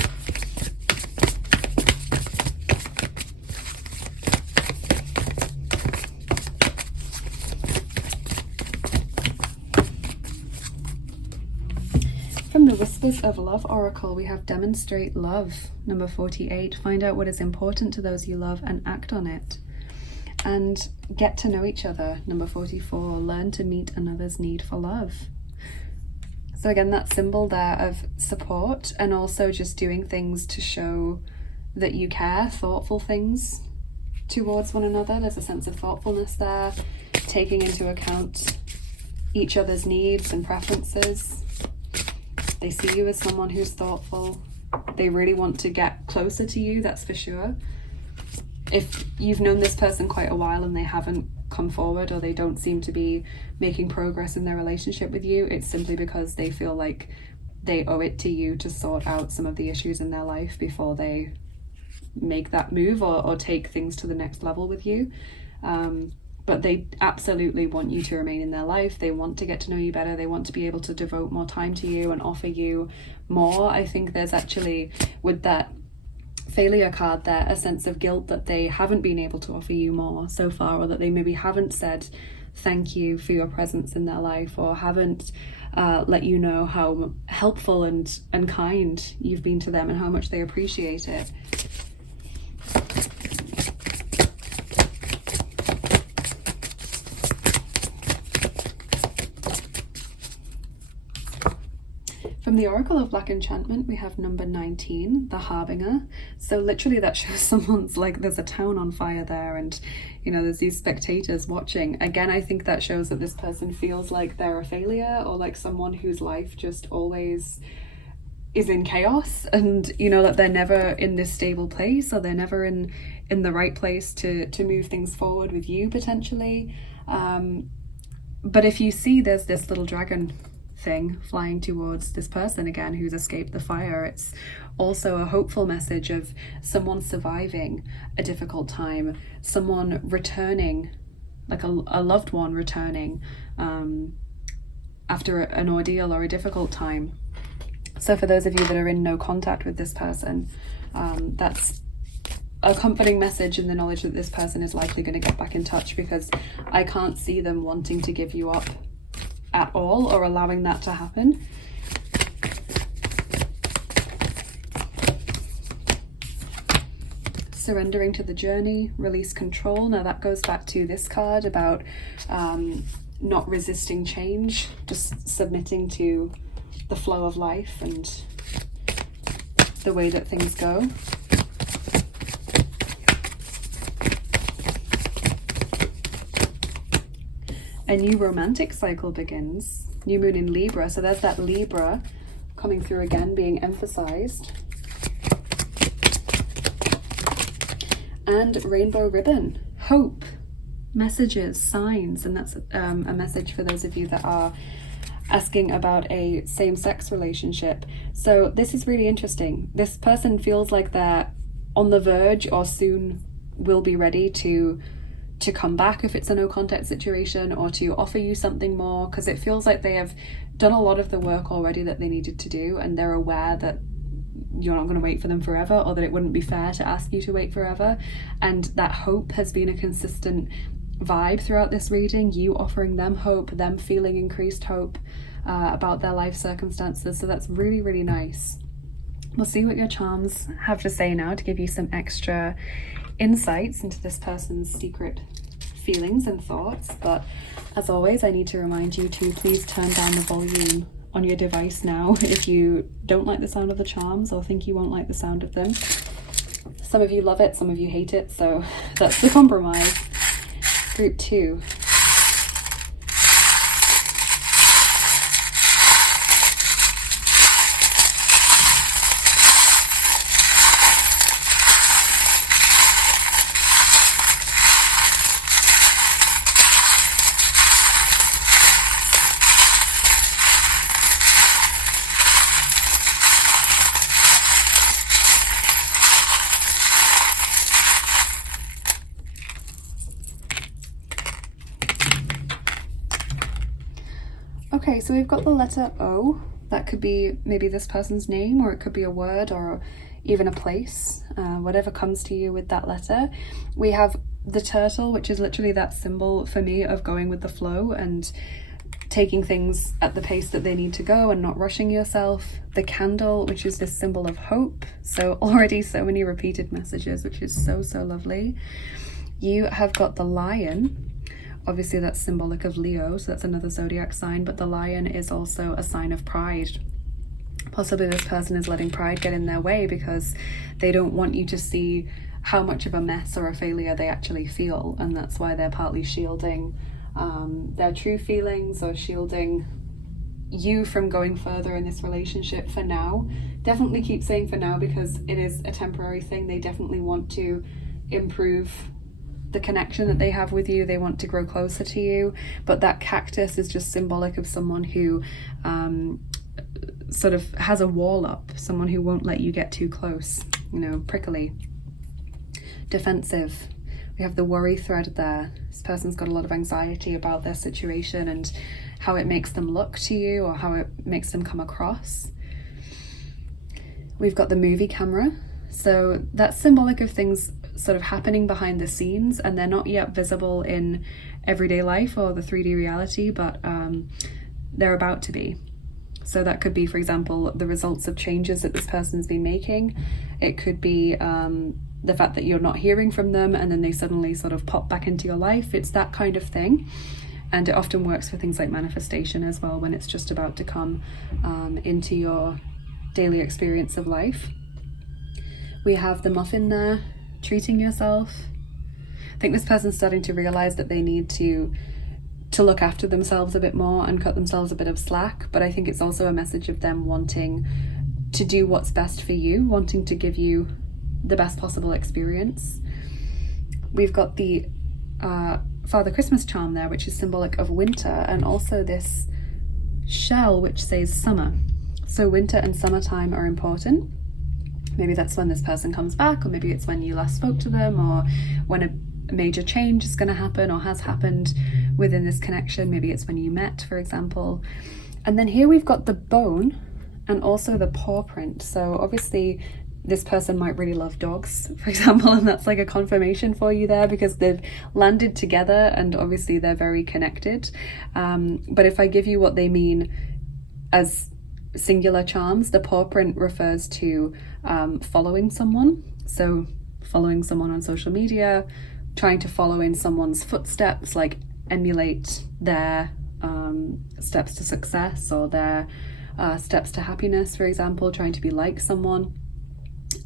From the Whispers of Love Oracle, we have Demonstrate Love, number 48. Find out what is important to those you love and act on it. And Get to Know Each Other, number 44. Learn to meet another's need for love. So again, that symbol there of support and also just doing things to show that you care, thoughtful things towards one another. There's a sense of thoughtfulness there, taking into account each other's needs and preferences. They see you as someone who's thoughtful. They really want to get closer to you, that's for sure. If you've known this person quite a while and they haven't come forward or they don't seem to be making progress in their relationship with you, it's simply because they feel like they owe it to you to sort out some of the issues in their life before they make that move or take things to the next level with you. But they absolutely want you to remain in their life. They want to get to know you better. They want to be able to devote more time to you and offer you more. I think there's actually, with that failure card there, a sense of guilt that they haven't been able to offer you more so far, or that they maybe haven't said thank you for your presence in their life, or haven't let you know how helpful and kind you've been to them and how much they appreciate it. From the Oracle of Black Enchantment, we have number 19, the Harbinger. So literally that shows someone's, like, there's a town on fire there, and you know, there's these spectators watching. Again, I think that shows that this person feels like they're a failure, or like someone whose life just always is in chaos, and you know, that they're never in this stable place, or they're never in the right place to move things forward with you potentially. But if you see there's this little dragon thing flying towards this person again who's escaped the fire, it's also a hopeful message of someone surviving a difficult time, someone returning, like a loved one returning after an ordeal or a difficult time. So for those of you that are in no contact with this person, that's a comforting message in the knowledge that this person is likely going to get back in touch, because I can't see them wanting to give you up at all or allowing that to happen. Surrendering to the journey, release control. Now that goes back to this card about not resisting change, just submitting to the flow of life and the way that things go. a new romantic cycle begins. New moon in Libra, so there's that Libra coming through again, being emphasized. And rainbow ribbon, hope, messages, signs, and that's a message for those of you that are asking about a same-sex relationship. So this is really interesting. This person feels like they're on the verge or soon will be ready to come back if it's a no contact situation, or to offer you something more, because it feels like they have done a lot of the work already that they needed to do, and they're aware that you're not going to wait for them forever, or that it wouldn't be fair to ask you to wait forever. And that hope has been a consistent vibe throughout this reading, you offering them hope, them feeling increased hope about their life circumstances. So that's really, really nice. We'll see what your charms have to say now to give you some extra insights into this person's secret feelings and thoughts. But as always, I need to remind you to please turn down the volume on your device now if you don't like the sound of the charms or think you won't like the sound of them. Some of you love it, some of you hate it, so that's the compromise. Group 2. Okay, so we've got the letter O. That could be maybe this person's name, or it could be a word, or even a place, whatever comes to you with that letter. We have the turtle, which is literally that symbol for me of going with the flow and taking things at the pace that they need to go and not rushing yourself. The candle, which is this symbol of hope. So already so many repeated messages, which is so, so lovely. You have got the lion. Obviously that's symbolic of Leo, so that's another zodiac sign, but the lion is also a sign of pride. Possibly this person is letting pride get in their way because they don't want you to see how much of a mess or a failure they actually feel, and that's why they're partly shielding their true feelings, or shielding you from going further in this relationship for now. Definitely keep saying for now, because it is a temporary thing. They definitely want to improve the connection that they have with you. They want to grow closer to you, but that cactus is just symbolic of someone who sort of has a wall up, someone who won't let you get too close, you know, prickly, defensive. We have the worry thread there. This person's got a lot of anxiety about their situation and how it makes them look to you, or how it makes them come across. We've got the movie camera. So that's symbolic of things sort of happening behind the scenes, and they're not yet visible in everyday life or the 3D reality, but they're about to be. So that could be, for example, the results of changes that this person's been making. It could be the fact that you're not hearing from them and then they suddenly sort of pop back into your life. It's that kind of thing. And it often works for things like manifestation as well, when it's just about to come into your daily experience of life. We have the muffin there, treating yourself. I think this person's starting to realize that they need to look after themselves a bit more and cut themselves a bit of slack, but I think it's also a message of them wanting to do what's best for you, wanting to give you the best possible experience. We've got the Father Christmas charm there, which is symbolic of winter, and also this shell which says summer. So winter and summertime are important. Maybe that's when this person comes back, or maybe it's when you last spoke to them, or when a major change is going to happen or has happened within this connection. Maybe it's when you met, for example. And then here we've got the bone and also the paw print. So obviously this person might really love dogs, for example, and that's like a confirmation for you there, because they've landed together and obviously they're very connected. But if I give you what they mean as singular charms, the paw print refers to following someone. So following someone on social media, trying to follow in someone's footsteps, like emulate their steps to success or their steps to happiness, for example, trying to be like someone.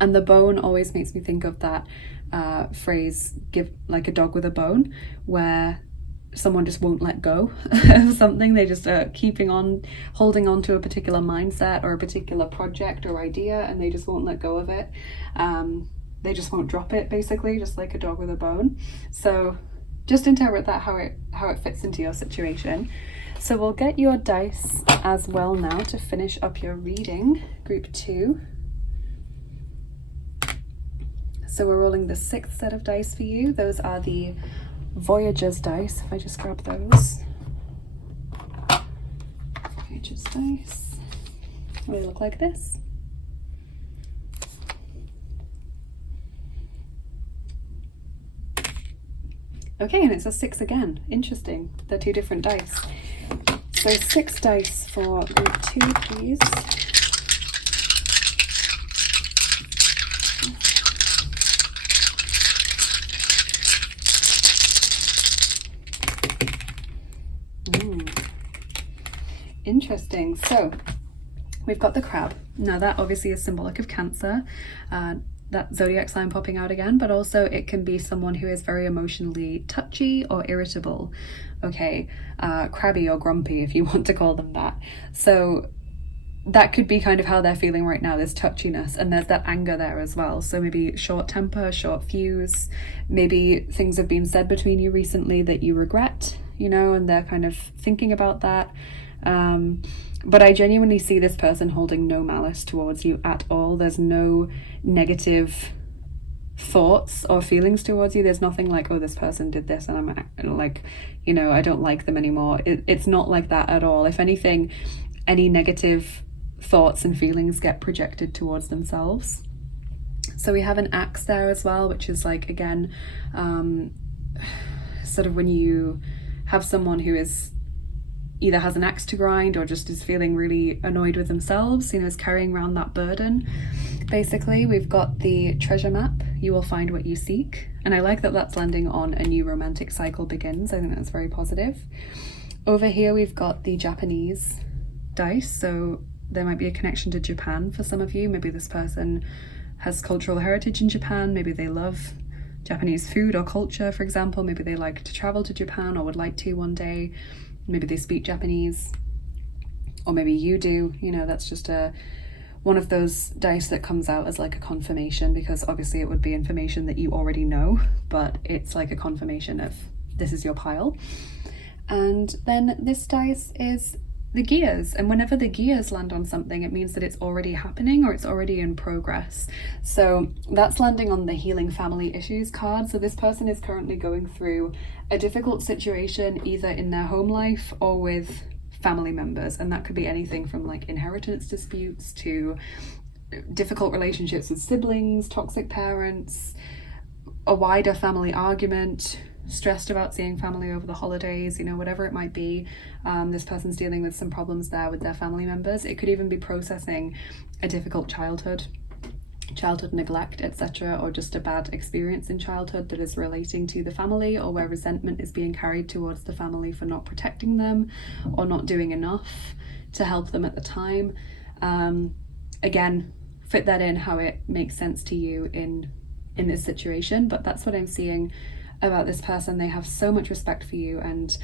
And the bone always makes me think of that phrase, give like a dog with a bone, where someone just won't let go of something. They just are holding on to a particular mindset or a particular project or idea, and they just won't let go of it. They just won't drop it, basically, just like a dog with a bone. So just interpret that how it fits into your situation. So we'll get your dice as well now to finish up your reading, group 2. So we're rolling the 6th set of dice for you. Those are the Voyager's dice. If I just grab those. Voyager's dice. They look like this. Okay, and it's a 6 again. Interesting. They're 2 different dice. So 6 dice for group 2, please. Interesting. So we've got the crab. Now that obviously is symbolic of Cancer. That zodiac sign popping out again, but also it can be someone who is very emotionally touchy or irritable. Okay, crabby or grumpy, if you want to call them that. So that could be kind of how they're feeling right now, this touchiness, and there's that anger there as well. So maybe short temper, short fuse, maybe things have been said between you recently that you regret, you know, and they're kind of thinking about that. But I genuinely see this person holding no malice towards you at all. There's no negative thoughts or feelings towards you. There's nothing like, oh, this person did this and I'm like, you know, I don't like them anymore. It's not like that at all. If anything, any negative thoughts and feelings get projected towards themselves. So we have an axe there as well, which is like, again, sort of when you have someone who is either has an axe to grind or just is feeling really annoyed with themselves, you know, is carrying around that burden. Basically, we've got the treasure map. You will find what you seek. And I like that that's landing on a new romantic cycle begins. I think that's very positive. Over here, we've got the Japanese dice. So there might be a connection to Japan for some of you. Maybe this person has cultural heritage in Japan. Maybe they love Japanese food or culture, for example. Maybe they like to travel to Japan or would like to one day. Maybe they speak Japanese, or maybe you do. You know, that's just one of those dice that comes out as like a confirmation, because obviously it would be information that you already know, but it's like a confirmation of this is your pile. And then this dice is the gears, and whenever the gears land on something, it means that it's already happening or it's already in progress. So that's landing on the healing family issues card. So this person is currently going through a difficult situation, either in their home life or with family members, and that could be anything from like inheritance disputes to difficult relationships with siblings, toxic parents, a wider family argument, stressed about seeing family over the holidays, you know, whatever it might be. This person's dealing with some problems there with their family members. It could even be processing a difficult childhood neglect, etc., or just a bad experience in childhood that is relating to the family, or where resentment is being carried towards the family for not protecting them or not doing enough to help them at the time. Again, fit that in how it makes sense to you in this situation, but that's what I'm seeing about this person. They have so much respect for you, and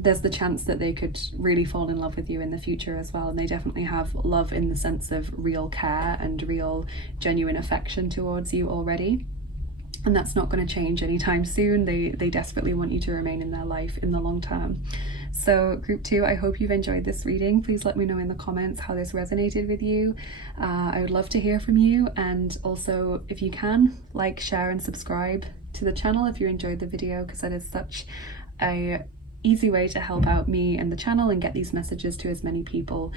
there's the chance that they could really fall in love with you in the future as well. And they definitely have love in the sense of real care and real genuine affection towards you already. And that's not going to change anytime soon. They desperately want you to remain in their life in the long term. So group 2, I hope you've enjoyed this reading. Please let me know in the comments how this resonated with you. I would love to hear from you. And also, if you can, like, share and subscribe to the channel if you enjoyed the video, because that is such a easy way to help out me and the channel and get these messages to as many people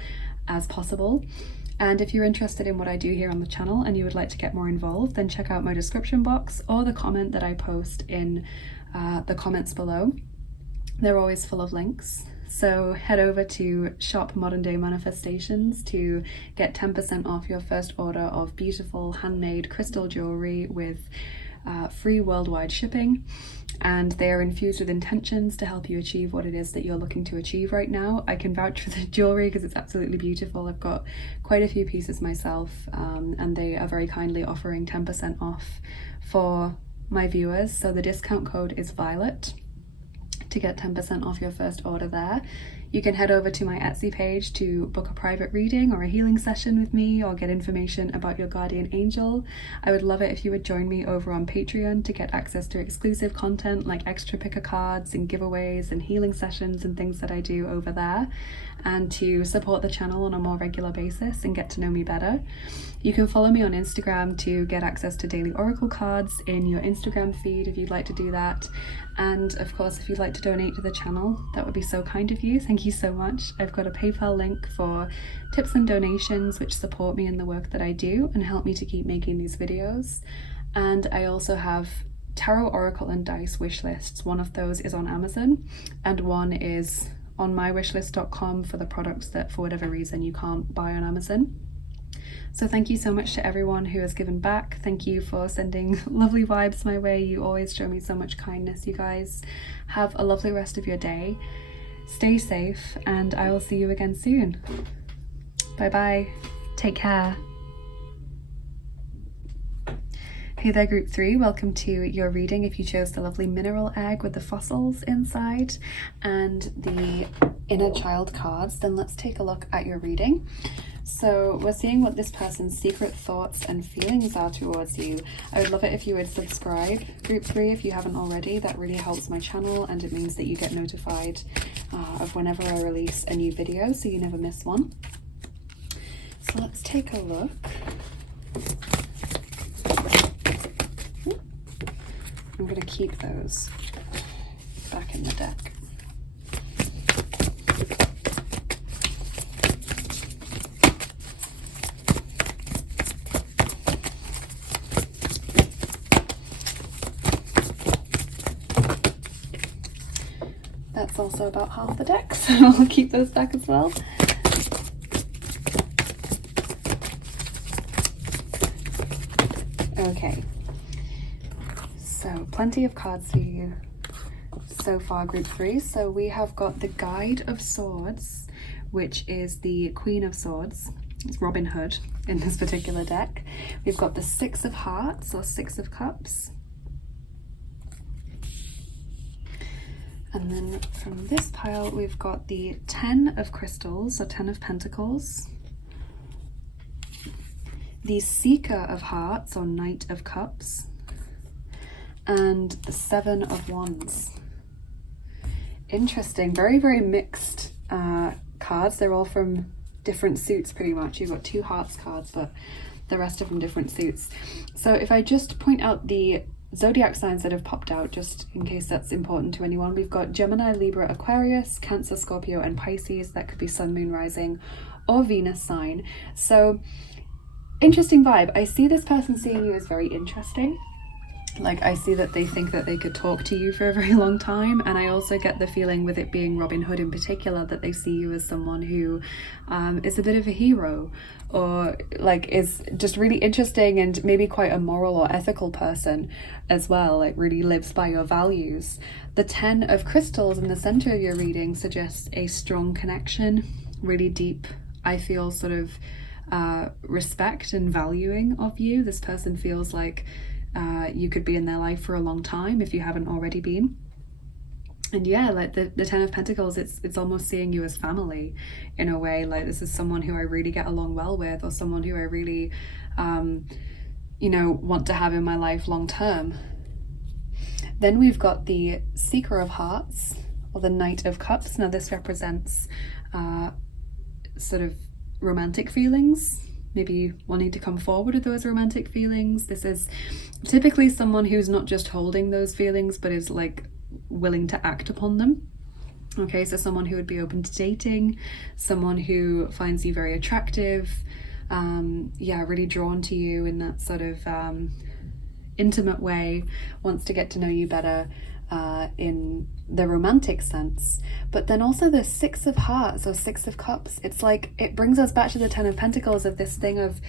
as possible. And if you're interested in what I do here on the channel and you would like to get more involved, then check out my description box or the comment that I post in the comments below. They're always full of links. So head over to Shop Modern Day Manifestations to get 10% off your first order of beautiful handmade crystal jewelry with free worldwide shipping. And they are infused with intentions to help you achieve what it is that you're looking to achieve right now. I can vouch for the jewelry because it's absolutely beautiful. I've got quite a few pieces myself, and they are very kindly offering 10% off for my viewers. So the discount code is Violet, to get 10% off your first order there. You can head over to my Etsy page to book a private reading or a healing session with me, or get information about your guardian angel. I would love it if you would join me over on Patreon to get access to exclusive content like extra picker cards and giveaways and healing sessions and things that I do over there, and to support the channel on a more regular basis and get to know me better. You can follow me on Instagram to get access to daily oracle cards in your Instagram feed if you'd like to do that. And of course, if you'd like to donate to the channel, that would be so kind of you. Thank you so much. I've got a PayPal link for tips and donations which support me in the work that I do and help me to keep making these videos. And I also have tarot, oracle and dice wish lists. One of those is on Amazon and one is on mywishlist.com for the products that for whatever reason you can't buy on Amazon. So thank you so much to everyone who has given back. Thank you for sending lovely vibes my way. You always show me so much kindness, you guys. Have a lovely rest of your day. Stay safe, and I will see you again soon. Bye bye. Take care. Hey there, group 3, welcome to your reading if you chose the lovely mineral egg with the fossils inside and the inner child cards. Then let's take a look at your reading. So we're seeing what this person's secret thoughts and feelings are towards you. I would love it if you would subscribe, group 3, if you haven't already. That really helps my channel and it means that you get notified of whenever I release a new video, so you never miss one. So let's take a look. I'm going to keep those back in the deck. That's also about half the deck, so I'll keep those back as well. Okay. So plenty of cards for you so far, group 3. So we have got the Guide of Swords, which is the Queen of Swords. It's Robin Hood in this particular deck. We've got the 6 of Hearts or 6 of Cups. And then from this pile, we've got the 10 of Crystals or 10 of Pentacles. The Seeker of Hearts or Knight of Cups. And the 7 of Wands. Interesting, very, very mixed cards. They're all from different suits pretty much. You've got 2 Hearts cards, but the rest are from different suits. So if I just point out the zodiac signs that have popped out, just in case that's important to anyone, we've got Gemini, Libra, Aquarius, Cancer, Scorpio, and Pisces. That could be Sun, Moon, Rising, or Venus sign. So interesting vibe. I see this person seeing you as very interesting. Like, I see that they think that they could talk to you for a very long time, and I also get the feeling, with it being Robin Hood in particular, that they see you as someone who is a bit of a hero, or like is just really interesting and maybe quite a moral or ethical person as well, like really lives by your values. The 10 of Crystals in the center of your reading suggests a strong connection, really deep, I feel, sort of respect and valuing of you. This person feels like you could be in their life for a long time if you haven't already been. And yeah, like the 10 of Pentacles, it's almost seeing you as family in a way. Like, this is someone who I really get along well with, or someone who I really you know, want to have in my life long term. Then we've got the Seeker of Hearts or the Knight of Cups. Now this represents sort of romantic feelings, maybe wanting to come forward with those romantic feelings. This is typically someone who's not just holding those feelings, but is like willing to act upon them. Okay, so someone who would be open to dating, someone who finds you very attractive, yeah, really drawn to you in that sort of intimate way, wants to get to know you better in the romantic sense. But then also the 6 of Hearts or 6 of Cups, it's like it brings us back to the 10 of Pentacles, of this thing of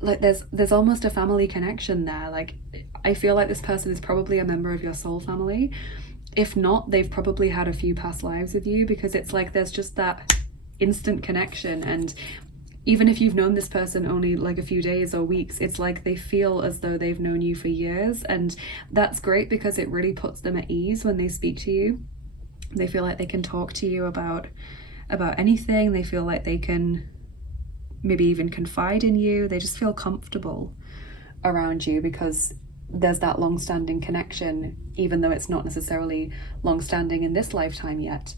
like there's almost a family connection there. Like, I feel like this person is probably a member of your soul family. If not, they've probably had a few past lives with you, because it's like there's just that instant connection. And even if you've known this person only like a few days or weeks, it's like they feel as though they've known you for years. And that's great, because it really puts them at ease when they speak to you. They feel like they can talk to you about anything. They feel like they can maybe even confide in you. They just feel comfortable around you because there's that long-standing connection, even though it's not necessarily long-standing in this lifetime yet.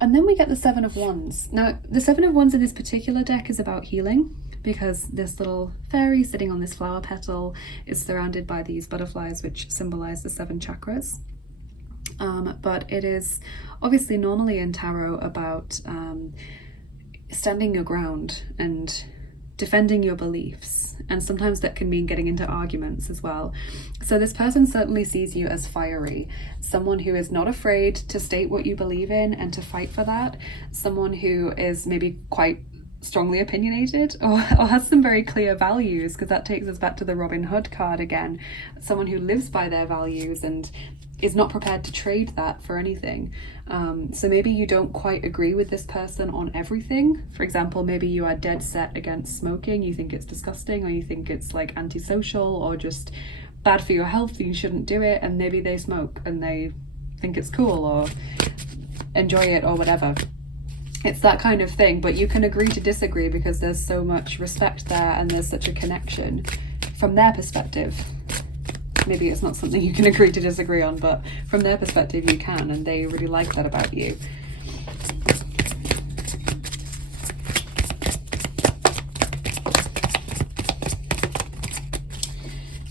And then we get the Seven of Wands. Now, the Seven of Wands in this particular deck is about healing, because this little fairy sitting on this flower petal is surrounded by these butterflies, which symbolize the 7 chakras. But it is obviously normally in tarot about standing your ground and defending your beliefs, and sometimes that can mean getting into arguments as well. So this person certainly sees you as fiery, someone who is not afraid to state what you believe in and to fight for that, someone who is maybe quite strongly opinionated or has some very clear values, because that takes us back to the Robin Hood card again, someone who lives by their values and is not prepared to trade that for anything. So maybe you don't quite agree with this person on everything. For example, maybe you are dead set against smoking, you think it's disgusting, or you think it's like antisocial or just bad for your health, you shouldn't do it, and maybe they smoke and they think it's cool or enjoy it or whatever. It's that kind of thing, but you can agree to disagree because there's so much respect there and there's such a connection from their perspective. Maybe it's not something you can agree to disagree on, but from their perspective you can, and they really like that about you.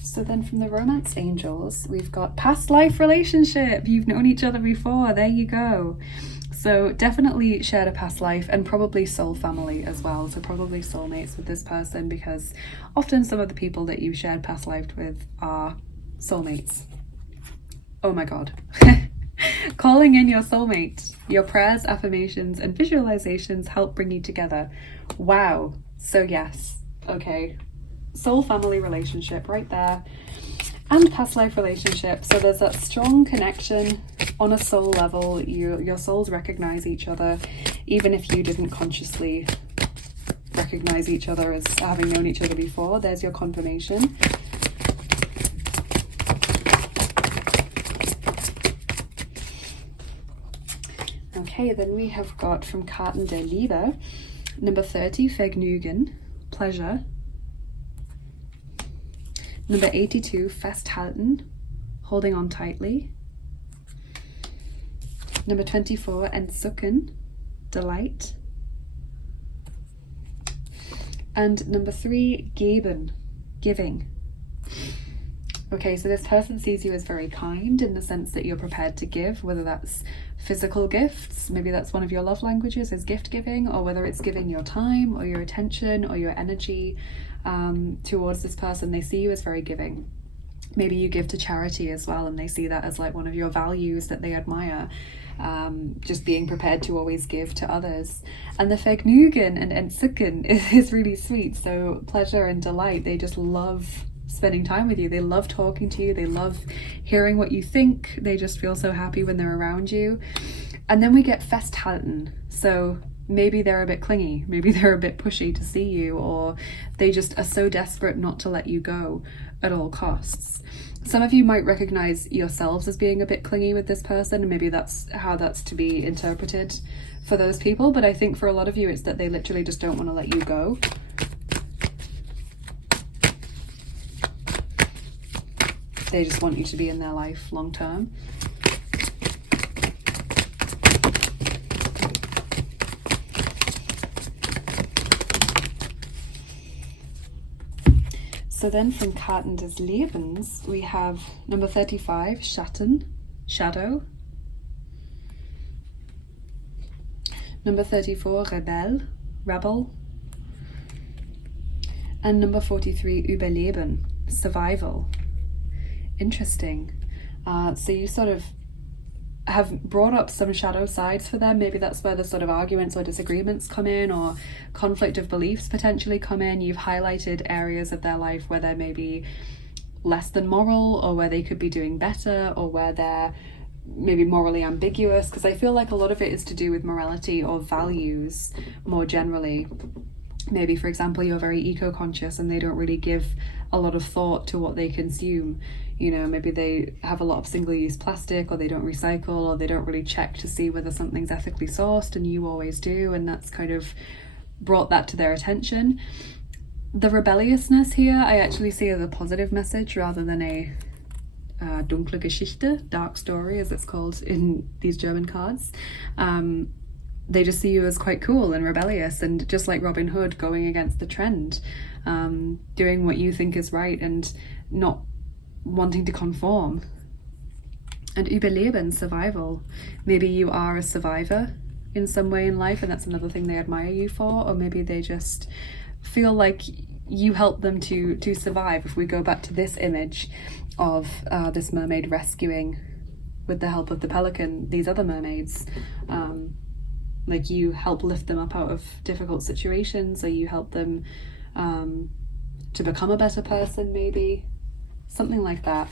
So then from the romance angels, we've got past life relationship. You've known each other before. There you go. So definitely shared a past life, and probably soul family as well. So probably soulmates with this person, because often some of the people that you shared past life with are soulmates. Oh my God. Calling in your soulmate. Your prayers, affirmations, and visualizations help bring you together. Wow. So yes. Okay. Soul family relationship right there. And past life relationship. So there's that strong connection on a soul level. Your souls recognize each other, even if you didn't consciously recognize each other as having known each other before. There's your confirmation. Okay, then we have got from Karten der Liebe, number 30, Vergnügen, pleasure. Number 82, Festhalten, holding on tightly. Number 24, Entzücken, delight. And number 3, Geben, giving. Okay, so this person sees you as very kind in the sense that you're prepared to give, whether that's physical gifts, maybe that's one of your love languages is gift giving, or whether it's giving your time or your attention or your energy towards this person. They see you as very giving. Maybe you give to charity as well, and they see that as like one of your values that they admire. Just being prepared to always give to others. And the Vergnügen and Entzücken is really sweet. So pleasure and delight, they just love spending time with you. They love talking to you. They love hearing what you think. They just feel so happy when they're around you. And then we get Festhalten. So maybe they're a bit clingy, maybe they're a bit pushy to see you, or they just are so desperate not to let you go at all costs. Some of you might recognize yourselves as being a bit clingy with this person, and maybe that's how that's to be interpreted for those people. But I think for a lot of you, it's that they literally just don't want to let you go. They just want you to be in their life long term. So then from Karten des Lebens, we have number 35, Schatten, shadow. Number 34, rebel. And number 43, Überleben, survival. Interesting. So you sort of have brought up some shadow sides for them. Maybe that's where the sort of arguments or disagreements come in, or conflict of beliefs potentially come in. You've highlighted areas of their life where they're maybe less than moral, or where they could be doing better, or where they're maybe morally ambiguous, because I feel like a lot of it is to do with morality or values more generally. Maybe, for example, you're very eco-conscious and they don't really give a lot of thought to what they consume. You know, maybe they have a lot of single-use plastic, or they don't recycle, or they don't really check to see whether something's ethically sourced, and you always do, and that's kind of brought that to their attention. The rebelliousness here I actually see as a positive message rather than a dunkle Geschichte, dark story as it's called in these German cards. They just see you as quite cool and rebellious, and just like Robin Hood, going against the trend, doing what you think is right and not wanting to conform. And Überleben, survival. Maybe you are a survivor in some way in life, and that's another thing they admire you for, or maybe they just feel like you help them to survive. If we go back to this image of this mermaid rescuing, with the help of the pelican, these other mermaids, like you help lift them up out of difficult situations, or you help them to become a better person, maybe something like that.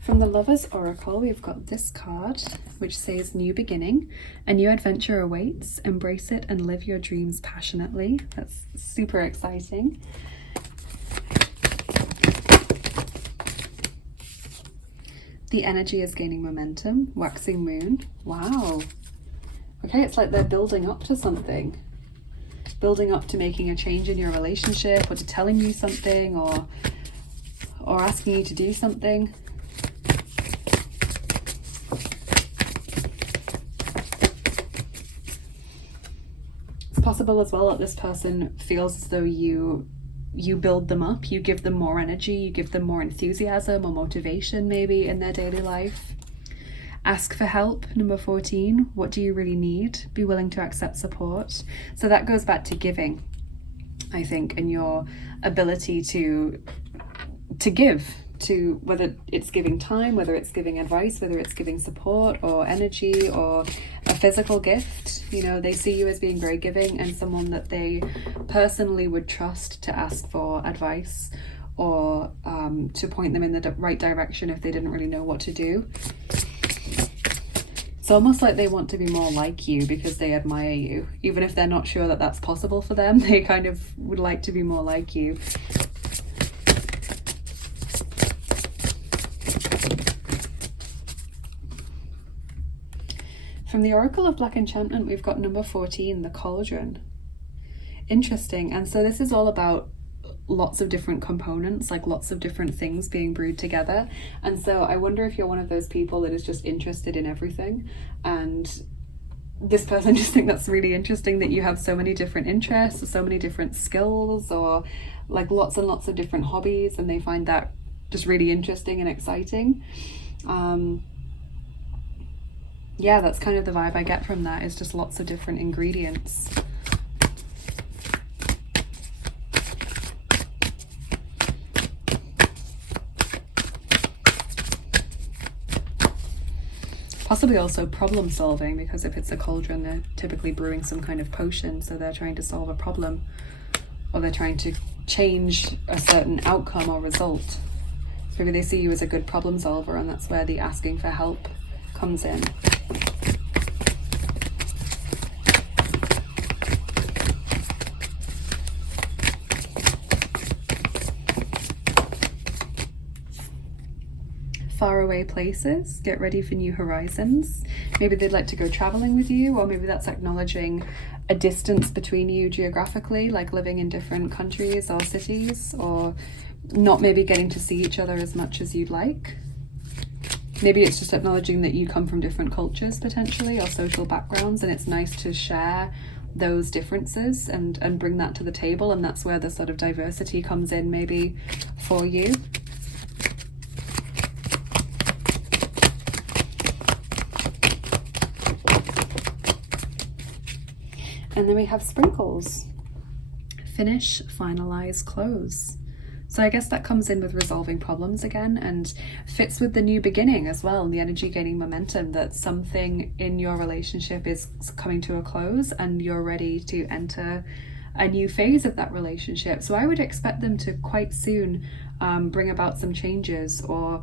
From the Lover's Oracle, we've got this card, which says new beginning. A new adventure awaits. Embrace it and live your dreams passionately. That's super exciting. The energy is gaining momentum. Waxing moon. Wow. Okay, it's like they're building up to something. Building up to making a change in your relationship, or to telling you something, or asking you to do something. Possible as well that this person feels as though you build them up, you give them more energy, you give them more enthusiasm or motivation maybe in their daily life. Ask for help, number 14. What do you really need? Be willing to accept support. So that goes back to giving, I think, and your ability to give, to whether it's giving time, whether it's giving advice, whether it's giving support or energy or a physical gift. You know, they see you as being very giving and someone that they personally would trust to ask for advice, or to point them in the right direction if they didn't really know what to do. It's almost like they want to be more like you because they admire you. Even if they're not sure that that's possible for them, they kind of would like to be more like you. From the Oracle of Black Enchantment, we've got number 14, the Cauldron. Interesting. And so this is all about lots of different components, like lots of different things being brewed together. And so I wonder if you're one of those people that is just interested in everything. And this person just think that's really interesting that you have so many different interests, or so many different skills, or like lots and lots of different hobbies, and they find that just really interesting and exciting. Yeah, that's kind of the vibe I get from that, is just lots of different ingredients. Possibly also problem solving, because if it's a cauldron, they're typically brewing some kind of potion, so they're trying to solve a problem, or they're trying to change a certain outcome or result. So maybe they see you as a good problem solver, and that's where the asking for help comes in. Faraway places, get ready for new horizons. Maybe they'd like to go traveling with you, or maybe that's acknowledging a distance between you geographically, like living in different countries or cities, or not maybe getting to see each other as much as you'd like. Maybe it's just acknowledging that you come from different cultures potentially, or social backgrounds, and it's nice to share those differences and bring that to the table, and that's where the sort of diversity comes in maybe for you. And then we have sprinkles. Finish, finalize, close. So I guess that comes in with resolving problems again, and fits with the new beginning as well, and the energy gaining momentum, that something in your relationship is coming to a close and you're ready to enter a new phase of that relationship. So I would expect them to quite soon bring about some changes, or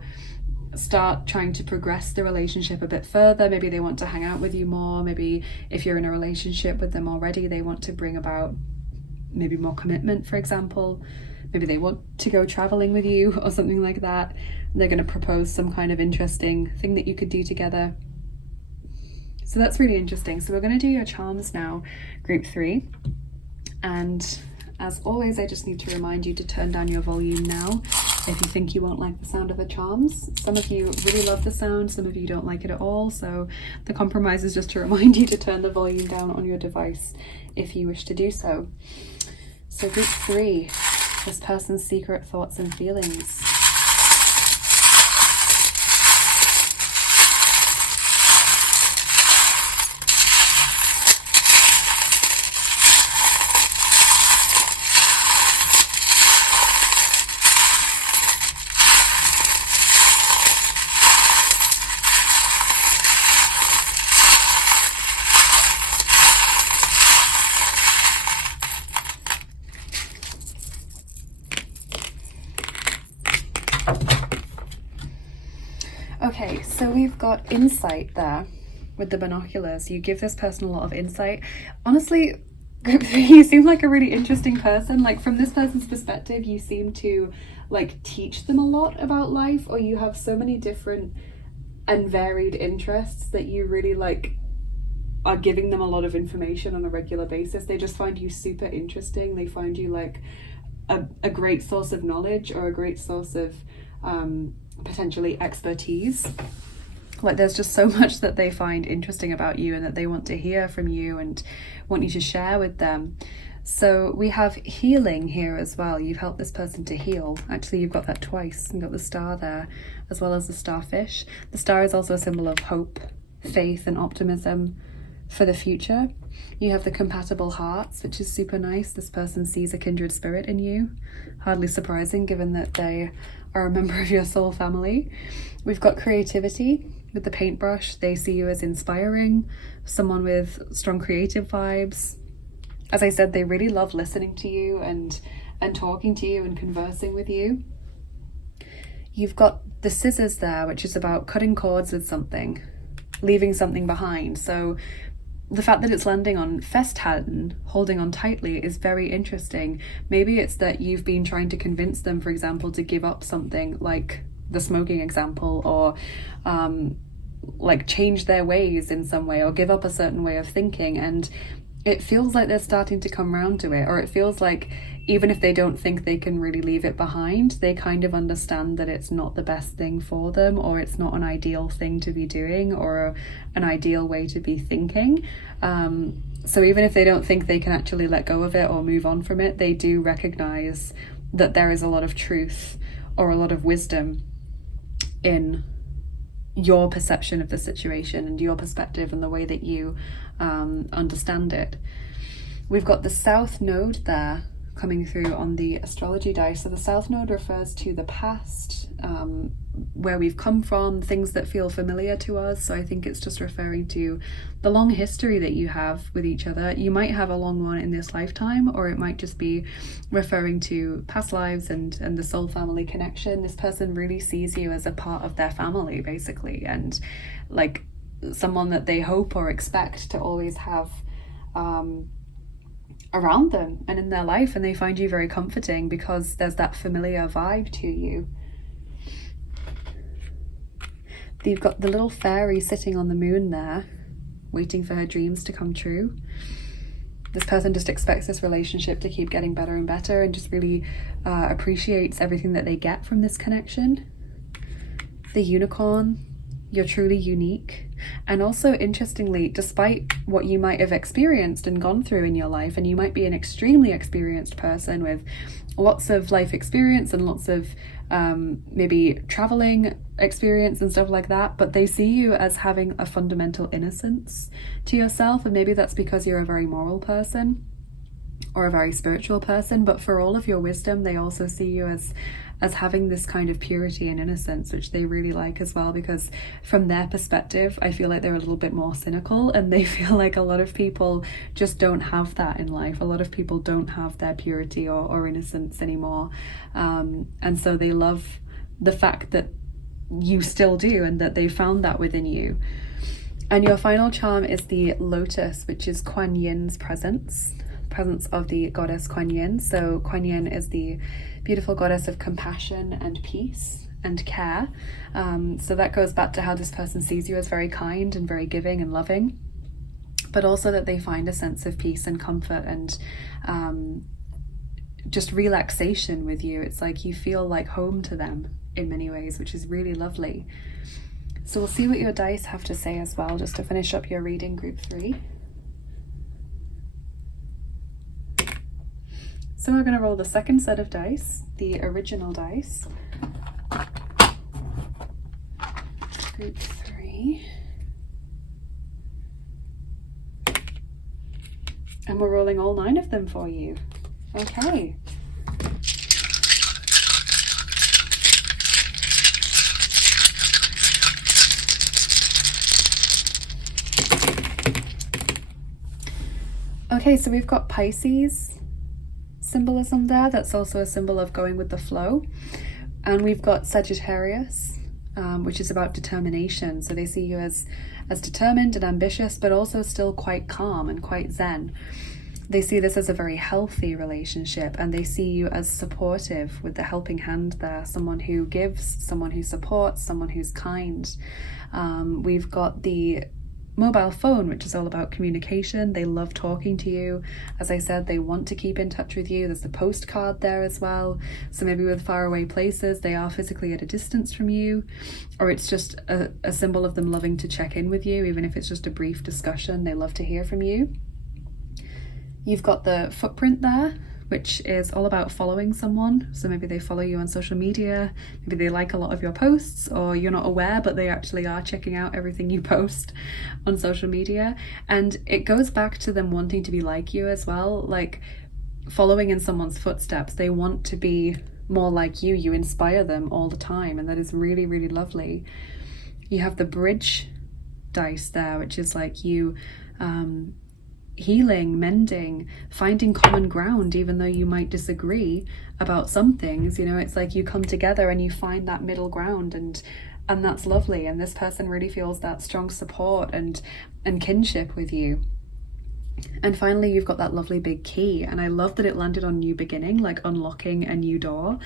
start trying to progress the relationship a bit further. Maybe they want to hang out with you more. Maybe if you're in a relationship with them already, they want to bring about maybe more commitment, for example. Maybe they want to go traveling with you or something like that. They're going to propose some kind of interesting thing that you could do together. So that's really interesting. So we're going to do your charms now, group 3. And as always, I just need to remind you to turn down your volume now if you think you won't like the sound of the charms. Some of you really love the sound, some of you don't like it at all. So the compromise is just to remind you to turn the volume down on your device if you wish to do so. So group 3. This person's secret thoughts and feelings. Okay, so we've got insight there with the binoculars. You give this person a lot of insight. Honestly, group 3, you seem like a really interesting person. Like, from this person's perspective, you seem to like teach them a lot about life, or you have so many different and varied interests that you really like are giving them a lot of information on a regular basis. They just find you super interesting. They find you like a great source of knowledge, or a great source of potentially expertise. Like, there's just so much that they find interesting about you and that they want to hear from you and want you to share with them. So we have healing here as well. You've helped this person to heal. Actually, you've got that twice. You've got the star there as well as the starfish. The star is also a symbol of hope, faith and optimism for the future. You have the compatible hearts, which is super nice. This person sees a kindred spirit in you. Hardly surprising, given that they are a member of your soul family. We've got creativity with the paintbrush. They see you as inspiring, someone with strong creative vibes. As I said, they really love listening to you and talking to you and conversing with you. You've got the scissors there, which is about cutting cords with something, leaving something behind. So the fact that it's landing on festhalten, holding on tightly, is very interesting. Maybe it's that you've been trying to convince them, for example, to give up something, like the smoking example, or like change their ways in some way, or give up a certain way of thinking. And it feels like they're starting to come around to it, or it feels like even if they don't think they can really leave it behind, they kind of understand that it's not the best thing for them, or it's not an ideal thing to be doing, or an ideal way to be thinking. So even if they don't think they can actually let go of it or move on from it, they do recognize that there is a lot of truth or a lot of wisdom in your perception of the situation and your perspective and the way that you understand it. We've got the South Node there coming through on the astrology dice. So the South Node refers to the past, where we've come from, things that feel familiar to us. So I think it's just referring to the long history that you have with each other. You might have a long one in this lifetime, or it might just be referring to past lives and the soul family connection. This person really sees you as a part of their family, basically, and like someone that they hope or expect to always have around them and in their life, and they find you very comforting because there's that familiar vibe to you. You've got the little fairy sitting on the moon there, waiting for her dreams to come true. This person just expects this relationship to keep getting better and better, and just really appreciates everything that they get from this connection. The unicorn, you're truly unique. And also, interestingly, despite what you might have experienced and gone through in your life, and you might be an extremely experienced person with lots of life experience and lots of maybe traveling experience and stuff like that, but they see you as having a fundamental innocence to yourself, and maybe that's because you're a very moral person. or a very spiritual person, but for all of your wisdom, they also see you as having this kind of purity and innocence, which they really like as well, because from their perspective, I feel like they're a little bit more cynical, and they feel like a lot of people just don't have that in life. A lot of people don't have their purity or innocence anymore, and so they love the fact that you still do, and that they found that within you. And your final charm is the lotus, which is Kuan Yin's presence of the goddess Kuan Yin. So Kuan Yin is the beautiful goddess of compassion and peace and care. So that goes back to how this person sees you as very kind and very giving and loving, but also that they find a sense of peace and comfort and just relaxation with you. It's like you feel like home to them in many ways, which is really lovely. So we'll see what your dice have to say as well, just to finish up your reading, group 3. So we're going to roll the second set of dice, the original dice. Group 3. And we're rolling all 9 of them for you. Okay. Okay, so we've got Pisces symbolism there. That's also a symbol of going with the flow. And we've got Sagittarius, which is about determination. So they see you as determined and ambitious, but also still quite calm and quite zen. They see this as a very healthy relationship, and they see you as supportive with the helping hand there, someone who gives, someone who supports, someone who's kind. We've got the mobile phone, which is all about communication. They love talking to you. As I said, they want to keep in touch with you. There's the postcard there as well. So maybe with faraway places, they are physically at a distance from you, or it's just a symbol of them loving to check in with you, even if it's just a brief discussion. They love to hear from you. You've got the footprint there, which is all about following someone. So maybe they follow you on social media, maybe they like a lot of your posts, or you're not aware, but they actually are checking out everything you post on social media. And it goes back to them wanting to be like you as well, like following in someone's footsteps. They want to be more like you. You inspire them all the time, and that is really, really lovely. You have the bridge dice there, which is like you healing, mending, finding common ground, even though you might disagree about some things. You know, it's like you come together and you find that middle ground, and that's lovely. And this person really feels that strong support and kinship with you. And finally, you've got that lovely big key, and I love that it landed on new beginning, like unlocking a new door.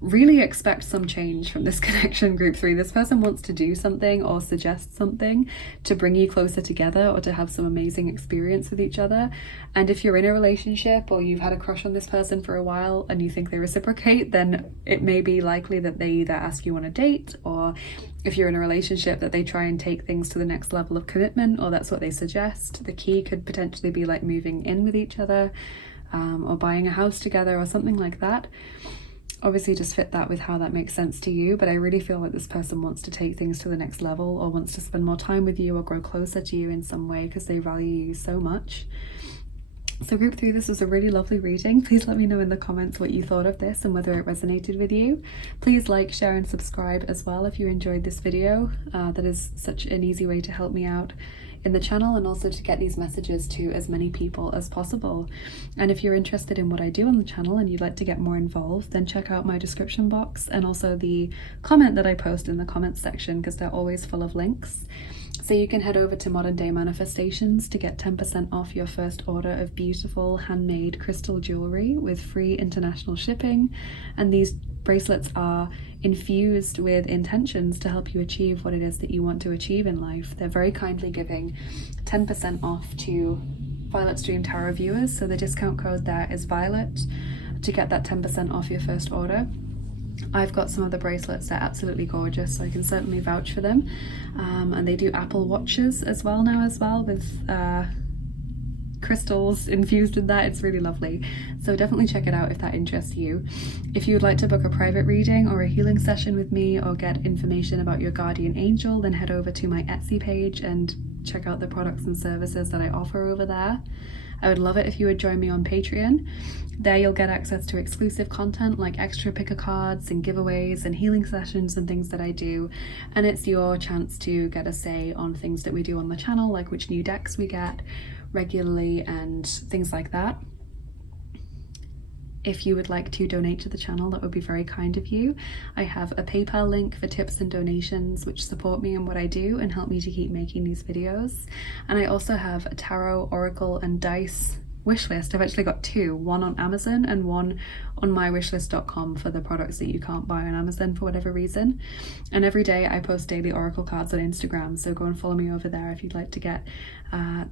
Really expect some change from this connection, group 3. This person wants to do something or suggest something to bring you closer together, or to have some amazing experience with each other. And if you're in a relationship, or you've had a crush on this person for a while and you think they reciprocate, then it may be likely that they either ask you on a date, or if you're in a relationship, that they try and take things to the next level of commitment, or that's what they suggest. The key could potentially be like moving in with each other, or buying a house together, or something like that. Obviously just fit that with how that makes sense to you, but I really feel like this person wants to take things to the next level, or wants to spend more time with you, or grow closer to you in some way, because they value you so much. So group 3, this was a really lovely reading. Please let me know in the comments what you thought of this and whether it resonated with you. Please like, share and subscribe as well if you enjoyed this video. That is such an easy way to help me out in the channel, and also to get these messages to as many people as possible. And if you're interested in what I do on the channel and you'd like to get more involved, then check out my description box and also the comment that I post in the comments section, because they're always full of links. So you can head over to Modern Day Manifestations to get 10% off your first order of beautiful handmade crystal jewelry with free international shipping. And these bracelets are infused with intentions to help you achieve what it is that you want to achieve in life. They're very kindly giving 10% off to Violet's Dream Tarot viewers. So the discount code there is Violet to get that 10% off your first order. I've got some of the bracelets, they're absolutely gorgeous, so I can certainly vouch for them. And they do Apple watches as well now, with crystals infused with that. It's really lovely, so definitely check it out if that interests you. If you would like to book a private reading or a healing session with me, or get information about your guardian angel, then head over to my Etsy page and check out the products and services that I offer over there. I would love it if you would join me on Patreon. There you'll get access to exclusive content like extra picker cards and giveaways and healing sessions and things that I do. And it's your chance to get a say on things that we do on the channel, like which new decks we get regularly and things like that. If you would like to donate to the channel, that would be very kind of you. I have a PayPal link for tips and donations which support me in what I do and help me to keep making these videos. And I also have a tarot, oracle and dice wish list. I've actually got two, one on Amazon and one on mywishlist.com for the products that you can't buy on Amazon for whatever reason. And every day I post daily oracle cards on Instagram, so go and follow me over there if you'd like to get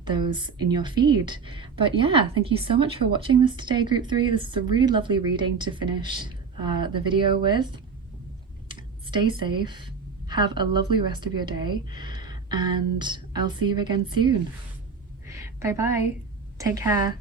those in your feed. But yeah, thank you so much for watching this today, group 3. This is a really lovely reading to finish the video with. Stay safe, have a lovely rest of your day, and I'll see you again soon. Bye bye, take care.